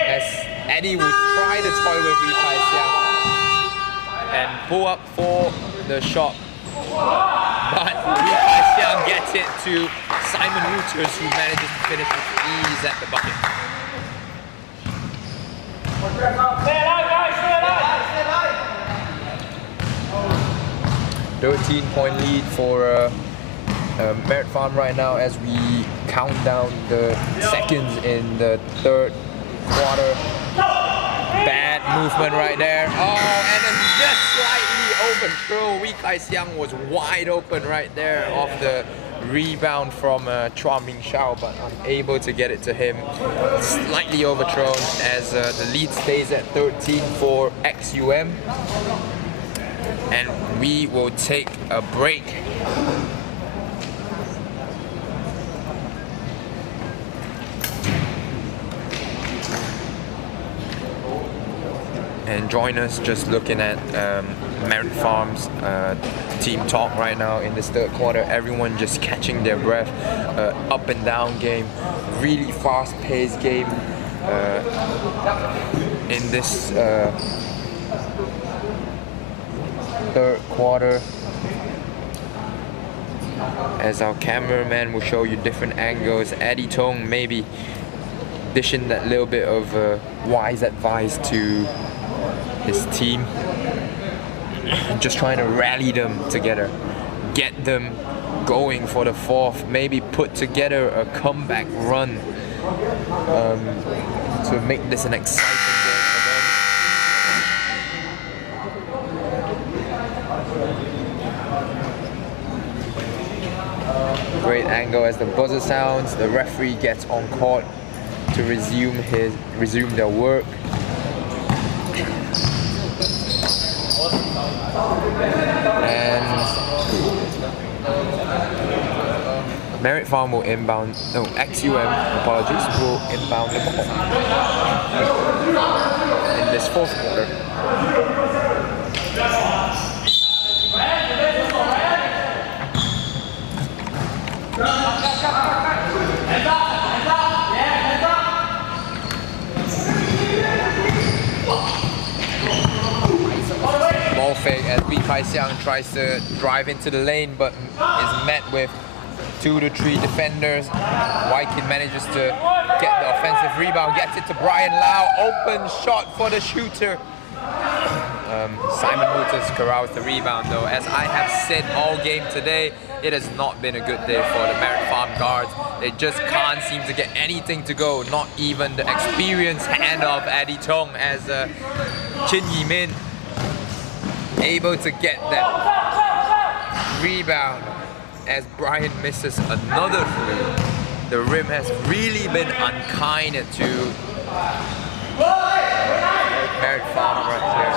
as Eddie would try to toy with Wee Kai Xiang and pull up for the shot. But Wee Kai Xiang gets it to Simon Wooters, who manages to finish with ease at the bucket. 13-point lead for Merit Farm right now as we count down the seconds in the third quarter. Bad movement right there. Oh, and then just slightly overthrow. Wee Kai Siang was wide open right there off the rebound from Chua Ming Shao, but unable to get it to him. Slightly overthrown as the lead stays at 13 for XUM. And we will take a break. And join us just looking at Merit Farm's team talk right now in this third quarter. Everyone just catching their breath. Up and down game, really fast-paced game in this third quarter. As our cameraman will show you different angles, Eddie Tong maybe dishing that little bit of wise advice to his team, just trying to rally them together, get them going for the fourth, maybe put together a comeback run to make this an exciting game for them. Great angle as the buzzer sounds, the referee gets on court to resume their work. And Merit Farm will inbound, no, XUM, apologies, will inbound the ball in this fourth quarter. Ball fake as Wee Kai Siang tries to drive into the lane, but is met with 2 to 3 defenders. Waikin manages to get the offensive rebound, gets it to Brian Lau, open shot for the shooter. Simon Hooters corrals the rebound though. As I have said all game today, it has not been a good day for the Merit Farm guards. They just can't seem to get anything to go, not even the experienced hand of Eddie Tong as Chin Yi Min able to get that rebound as Brian misses another three. The rim has really been unkind to Merit Farm right here.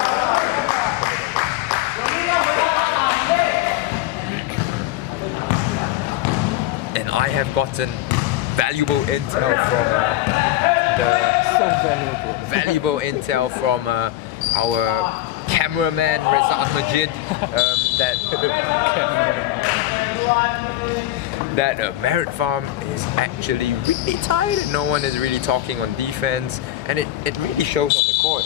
And I have gotten valuable intel from our cameraman Rezat Majid that Merit Farm is actually really tired and no one is really talking on defense, and it really shows on the court.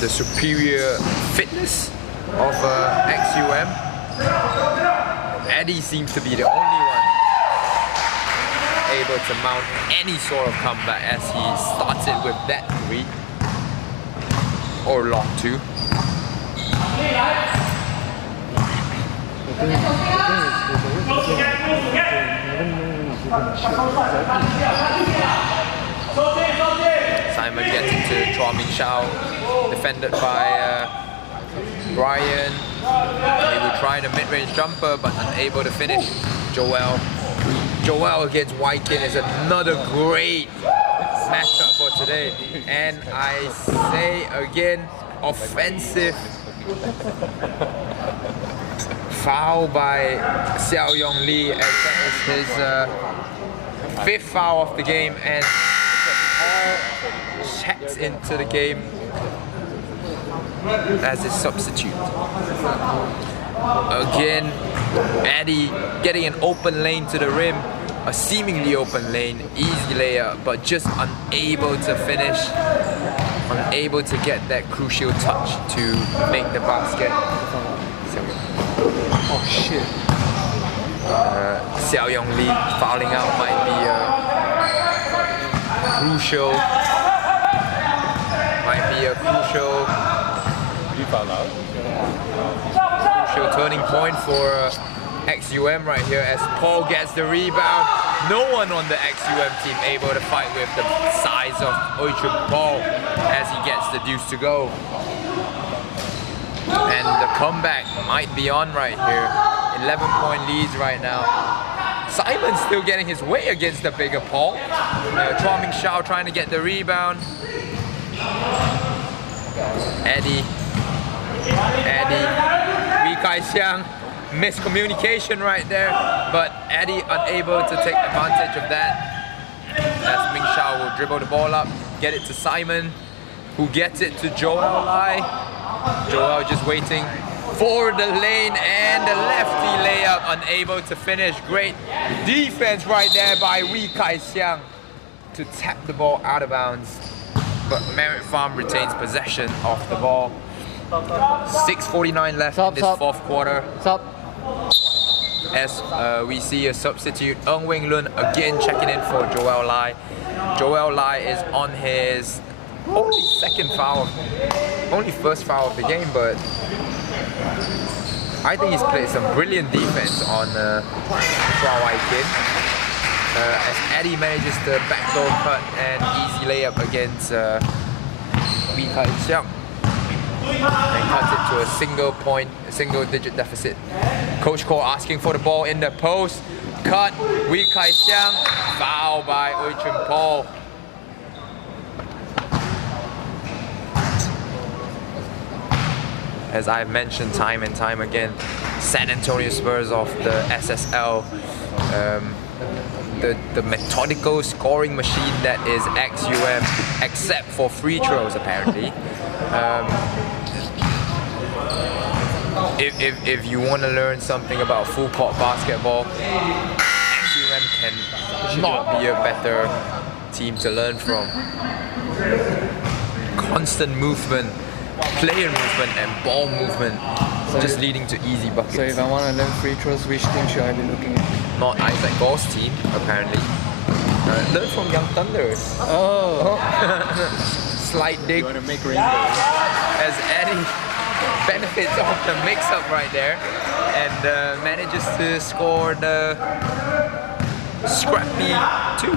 The superior fitness of XUM. Eddie seems to be the only one able to mount any sort of comeback as he starts it with that three or long two. Simon gets into Chua Ming Shao, defended by Brian. They will try the mid-range jumper but unable to finish. Joel against Waikin is another great matchup for today. And I say again, offensive foul by Xiao Yong Lee, as that is his fifth foul of the game, and all checks into the game as a substitute. Again, Eddie getting an open lane to the rim, a seemingly open lane, easy layup, but just unable to finish, unable to get that crucial touch to make the basket. Oh shit. Xiao Yong Lee fouling out might be crucial. Crucial turning point for XUM right here as Paul gets the rebound. No one on the XUM team able to fight with the size of Oichun Paul as he gets the deuce to go. And the comeback might be on right here. 11-point leads right now. Simon's still getting his way against the bigger Paul. Chua Ming Shao trying to get the rebound. Eddie, Wee Kai Xiang, miscommunication right there, but Eddie unable to take advantage of that. As Ming Shao will dribble the ball up, get it to Simon, who gets it to Joel Lai. Joel just waiting for the lane and the lefty layup, unable to finish. Great defense right there by Wee Kai Xiang to tap the ball out of bounds. But Merit Farm retains possession of the ball. 6:49 left in this fourth quarter. As we see a substitute, Ng Wing Lun again checking in for Joel Lai. Joel Lai is on his only first foul of the game, but I think he's played some brilliant defense on Chua Wai Kin. As Eddie manages the backdoor cut and easy layup against Wee Kai Xiang. And cuts it to a single-digit deficit. Coach Ko asking for the ball in the post. Cut, Wee Kai Xiang, foul by Oichun Paul. As I've mentioned time and time again, San Antonio Spurs of the SSL, the methodical scoring machine that is XUM, except for free throws apparently. If you want to learn something about full court basketball, XUM can not be a better team to learn from. Constant movement, player movement and ball movement, so just leading to easy buckets. So if I want to learn free throws, which team should I be looking at? Not Isaac Gore's team, apparently. Learn from Young Thunders. Oh. Slight dig. You want to make rainbows. As Eddie benefits off the mix-up right there and manages to score the scrappy 2.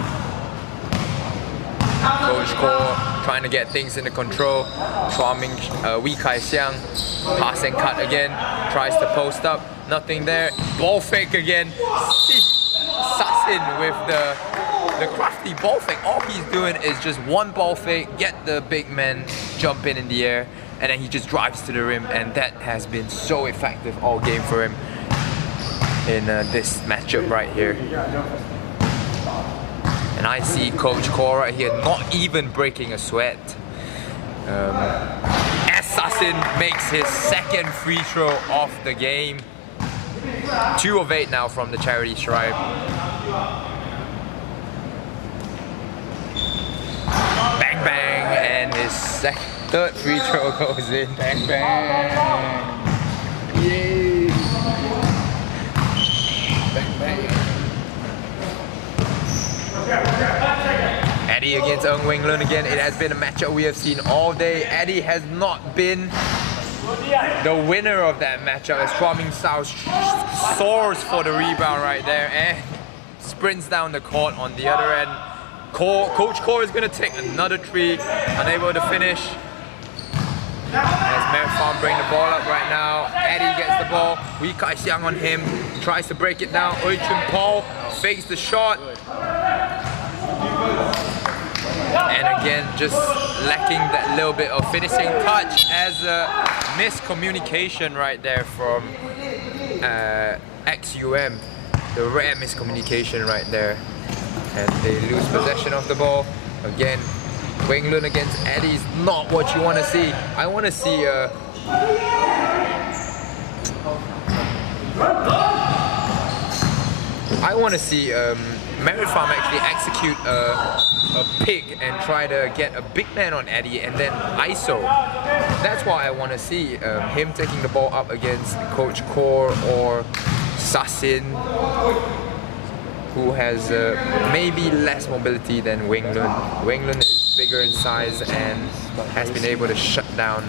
Coach Ko trying to get things into control. Wee Kai Xiang, pass and cut again, tries to post up, nothing there. Ball fake again. Sassin with the crafty ball fake. All he's doing is just one ball fake, get the big man jump in the air, and then he just drives to the rim, and that has been so effective all game for him in this matchup right here. And I see Coach Ko right here not even breaking a sweat. Assassin makes his second free throw of the game. 2 of 8 now from the charity stripe. Bang bang, and his third free throw goes in. Bang bang. Yay. Bang bang. Eddie against Ng Wing Lun again. It has been a matchup we have seen all day. Eddie has not been the winner of that matchup as Chua Ming Shao soars for the rebound right there and sprints down the court on the other end. Coach Ko is going to take another 3, unable to finish. As Merit Farm bring the ball up right now. Eddie gets the ball. Wee Kai Xiang on him. Tries to break it down. Oichun Paul fakes the shot. And again, just lacking that little bit of finishing touch as a miscommunication right there from XUM. The rare miscommunication right there. And they lose possession of the ball. Again, Wing Lun against Eddie is not what you want to see. I want to see Merit Farm actually execute a pick and try to get a big man on Eddie and then ISO. That's why I want to see him taking the ball up against Coach Ko or Sassin, who has maybe less mobility than Wing Lun. Wing Lun is big bigger in size and has been able to shut down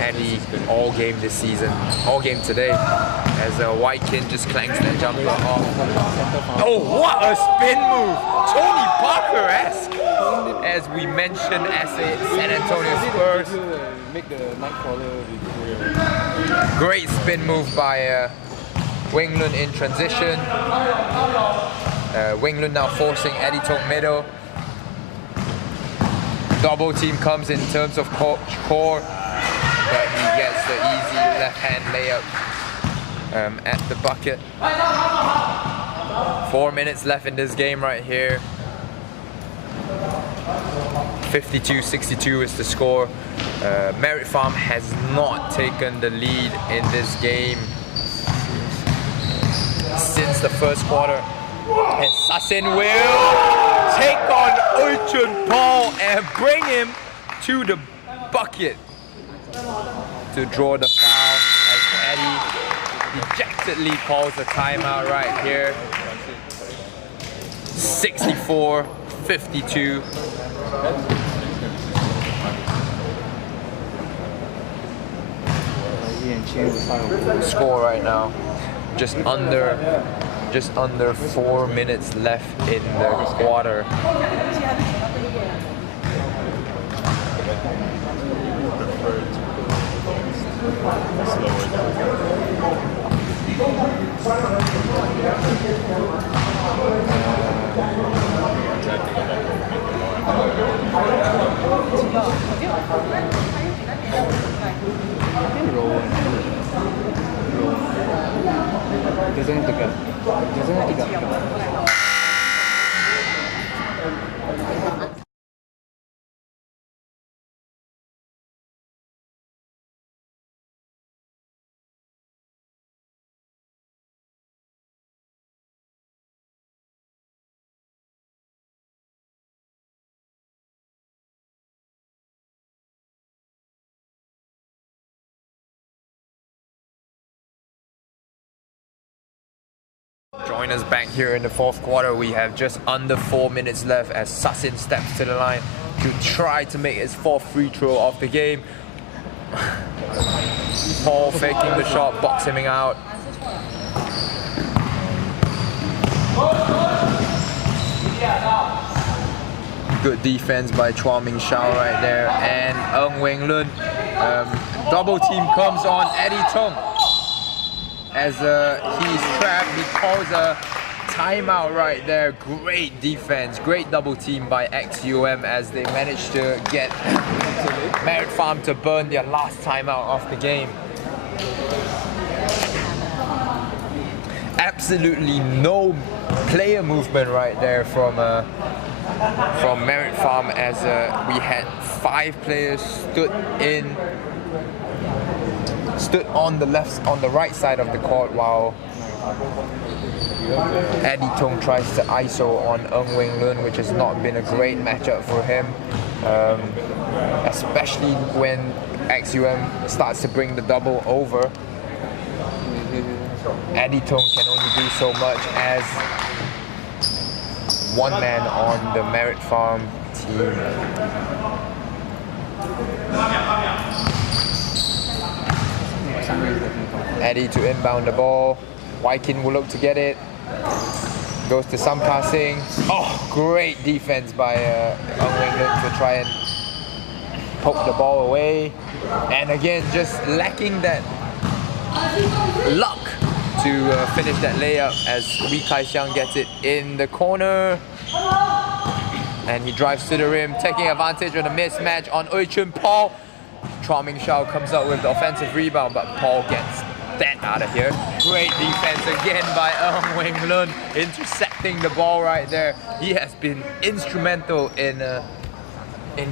Eddie all game this season, all game today, as Whitekin just clanks that jumper off. Oh, what a spin move! Tony Parker-esque! As we mentioned as a San Antonio Spurs. Make the nightcrawler. Great spin move by Winglund in transition. Winglund now forcing Eddie Tong middle. Double team comes in terms of Coach Core, but he gets the easy left hand layup at the bucket. 4 minutes left in this game right here. 52-62 is the score. Merit Farm has not taken the lead in this game since the first quarter. And Sassin will take on Urchin Paul and bring him to the bucket to draw the foul as Eddie dejectedly calls a timeout right here. 64-52. Score right now, just under 4 minutes left in the quarter. Doesn't have to go. Doesn't have to go. Join us back here in the fourth quarter. We have just under 4 minutes left as Sassin steps to the line to try to make his fourth free throw of the game. Paul faking the shot, boxing him out. Good defense by Chua Ming Shao right there, and Winglund. Double team comes on Eddie Tong. As he's trapped, he calls a timeout right there. Great defense, great double team by XUM as they managed to get Merit Farm to burn their last timeout of the game. Absolutely no player movement right there from Merit Farm as we had 5 players stood on the right side of the court while Eddie Tong tries to ISO on Winglund, which has not been a great matchup for him, especially when XUM starts to bring the double over. Eddie Tong can only do so much as one man on the Merit Farm team. Eddie to inbound the ball. Whitekin will look to get it. Goes to some passing. Oh, great defense by Winglund to try and poke the ball away. And again, just lacking that luck to finish that layup as Wee Kai Xiang gets it in the corner. And he drives to the rim, taking advantage of the mismatch on Urchin Paul. Chua Ming Shao comes out with the offensive rebound, but Paul gets that out of here. Great defense again by Winglund, intercepting the ball right there. He has been instrumental in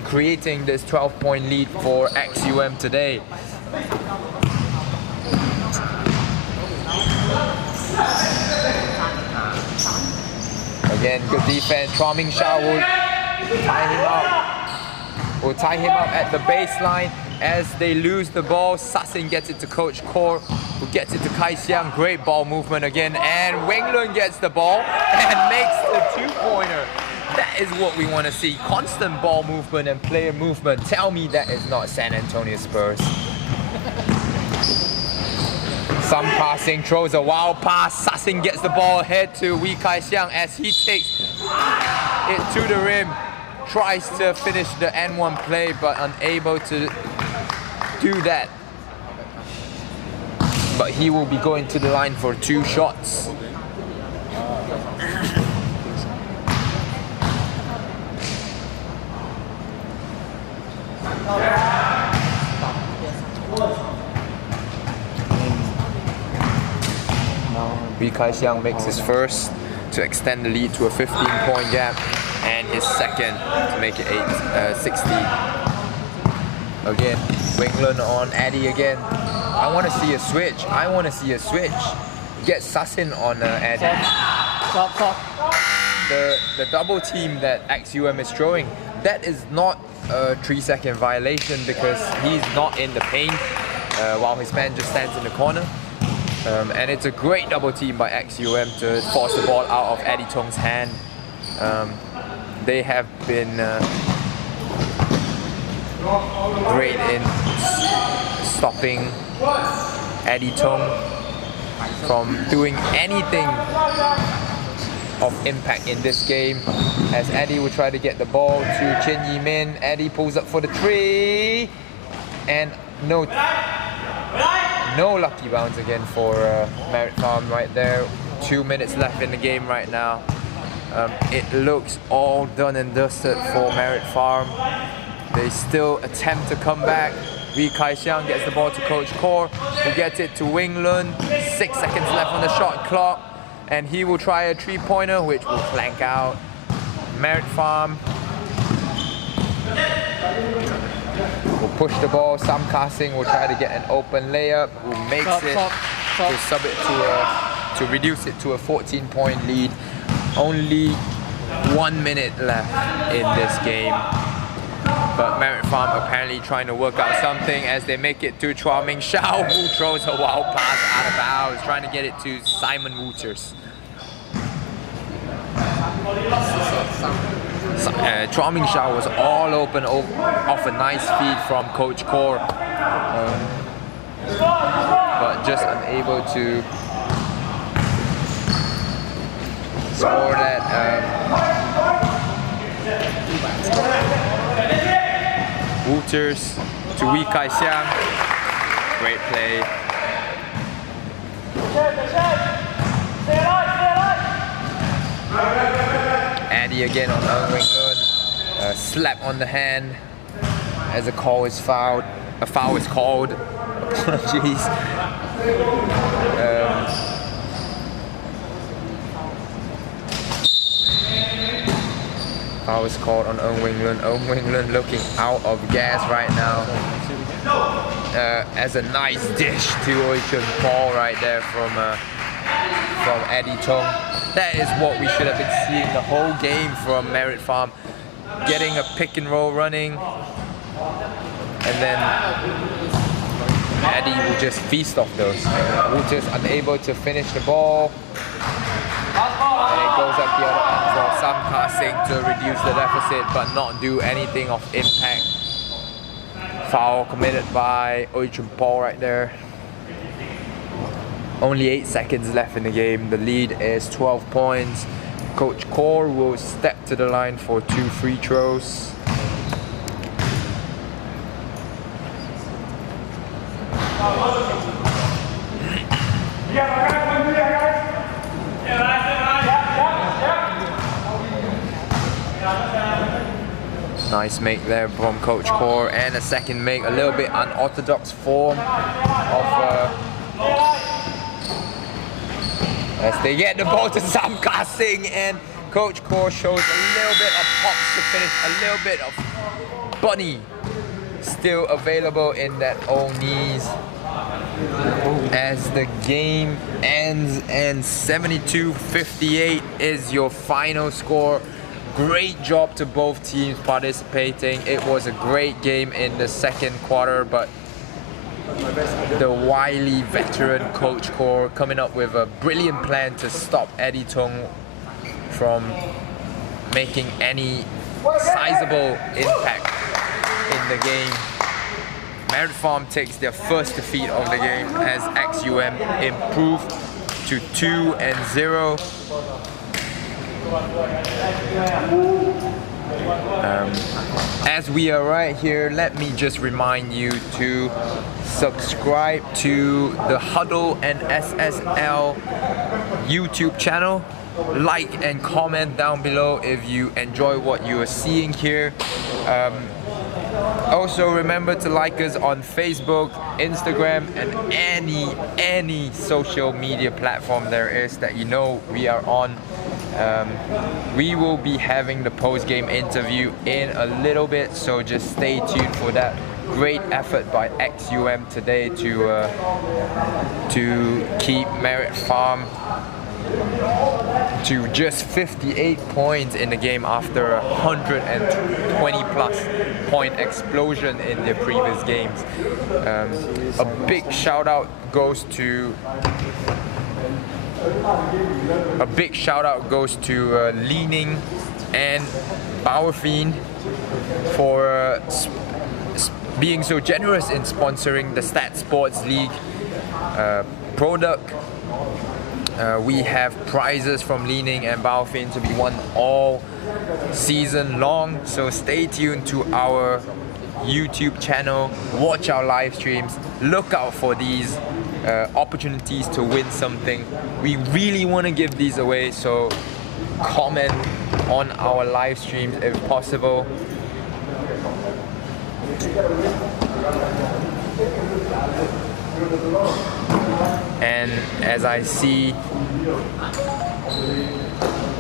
creating this 12-point lead for XUM today. Again, good defense. Chua Ming Shao will tie him up. Will tie him up at the baseline as they lose the ball. Sassin gets it to Coach Core, who gets it to Kai Xiang. Great ball movement again, and Winglund gets the ball and makes the two-pointer. That is what we want to see. Constant ball movement and player movement. Tell me that is not San Antonio Spurs. Some passing, throws a wild pass. Sassin gets the ball ahead to Wee Kai Xiang as he takes it to the rim. Tries to finish the N1 play, but unable to do that. But he will be going to the line for 2 shots. Wee Kai Xiang makes his first to extend the lead to a 15-point gap, and his second to make it 16. Again, Wing-Lun on Eddie again. I want to see a switch. Get Sassin on Eddie. Stop. The double team that XUM is throwing, that is not a 3-second violation because he's not in the paint while his man just stands in the corner. And it's a great double team by XUM to force the ball out of Eddie Tong's hand. They have been great in stopping Eddie Tong from doing anything of impact in this game, as Eddie will try to get the ball to Chin Yi Min. Eddie pulls up for the 3, and no lucky bounce again for Merit Farm right there. 2 minutes left in the game right now. It looks all done and dusted for Merit Farm. They still attempt to come back. Wee Kai Xiang gets the ball to Coach Kor, who gets it to Wing-Lun. 6 seconds left on the shot clock, and he will try a 3-pointer, which will flank out. Merit Farm will push the ball. Sam Kasing will try to get an open layup, who makes to sub it to reduce it to a 14-point lead. Only 1 minute left in this game. But Merit Farm apparently trying to work out something as they make it to Chua Ming Shao, who throws a wild pass out of bounds, trying to get it to Simon Wooters. Chua Ming Shao was all open off a nice feed from Coach Kor, but just unable to score that. Wooters to Wee Kai Xiang. Great play. Eddie again on Wing-Lun. Slap on the hand as a foul is called. Apologies. Foul is called on Wing-Lun. Wing-Lun looking out of gas right now. As a nice dish to Oichun Paul right there from Eddie Tong. That is what we should have been seeing the whole game from Merit Farm. Getting a pick and roll running, and then Eddie will just feast off those. We're just unable to finish the ball. And it goes up the other end for Sam Kasing to reduce the deficit but not do anything of impact. Foul committed by Oichun Paul right there. Only 8 seconds left in the game. The lead is 12 points. Coach Kor will step to the line for 2 free throws. Nice make there from Coach Kor, and a second make, a little bit unorthodox form of as they get the ball to Sam Kasing, and Coach Kor shows a little bit of pops to finish, a little bit of bunny still available in that old knees as the game ends, and 72-58 is your final score. Great job to both teams participating. It was a great game in the second quarter, but the wily veteran Coach Kor coming up with a brilliant plan to stop Eddie Tong from making any sizable impact in the game. Merit Farm takes their first defeat of the game as XUM improved to 2-0. As we are right here, let me just remind you to subscribe to the Huddle and SSL YouTube channel. Like and comment down below if you enjoy what you are seeing here. Also remember to like us on Facebook, Instagram, and any social media platform there is that you know we are on. We will be having the post-game interview in a little bit, so just stay tuned for that. Great effort by XUM today to keep Merit Farm to just 58 points in the game after a 120+ point explosion in their previous games. A big shout out goes to Leaning and Bauerfien for being so generous in sponsoring the StatSports League product. We have prizes from Leaning and Bauerfien to be won all season long, so stay tuned to our YouTube channel, watch our live streams, look out for these opportunities to win something. We really want to give these away, so comment on our live streams if possible. And as I see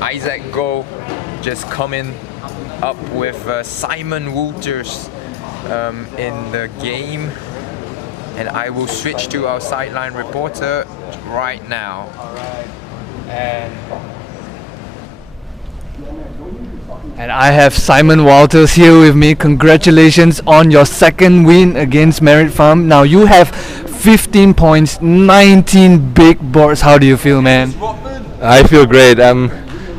Isaac Go just coming up with Simon Wouters in the game, and I will switch to our sideline reporter right now. And I have Simon Walters here with me. Congratulations on your second win against Merit Farm. Now you have 15 points, 19 big boards. How do you feel, man? I feel great. I'm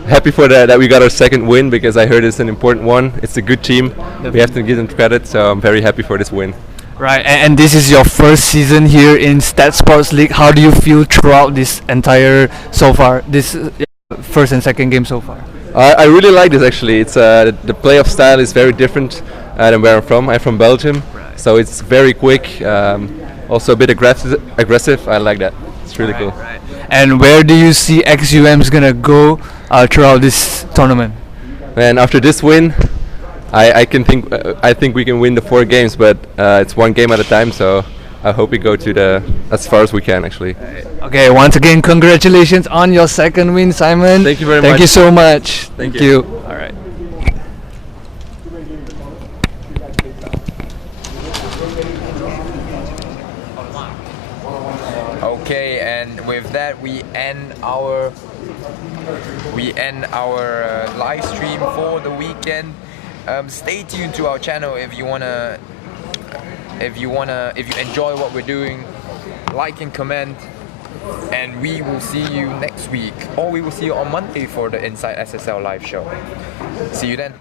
happy for that we got our second win, because I heard it's an important one. It's a good team. Definitely. We have to give them credit, so I'm very happy for this win. Right, and this is your first season here in StatSports League. How do you feel throughout this entire this first and second game so far? I really like this actually. It's the playoff style is very different than where I'm from. I'm from Belgium, right. So it's very quick. Also a bit aggressive. I like that. It's really cool. Right. And where do you see XUM's gonna go throughout this tournament? And after this win, I think we can win the 4 games, but it's one game at a time. So I hope we go to as far as we can actually. Okay, once again, congratulations on your second win, Simon. Thank you very much. Thank you so much. Thank you. All right. Okay, and with that we end our live stream for the weekend. Stay tuned to our channel if you enjoy what we're doing. Like and comment, and we will see you next week, or we will see you on Monday for the Inside SSL live show. See you then.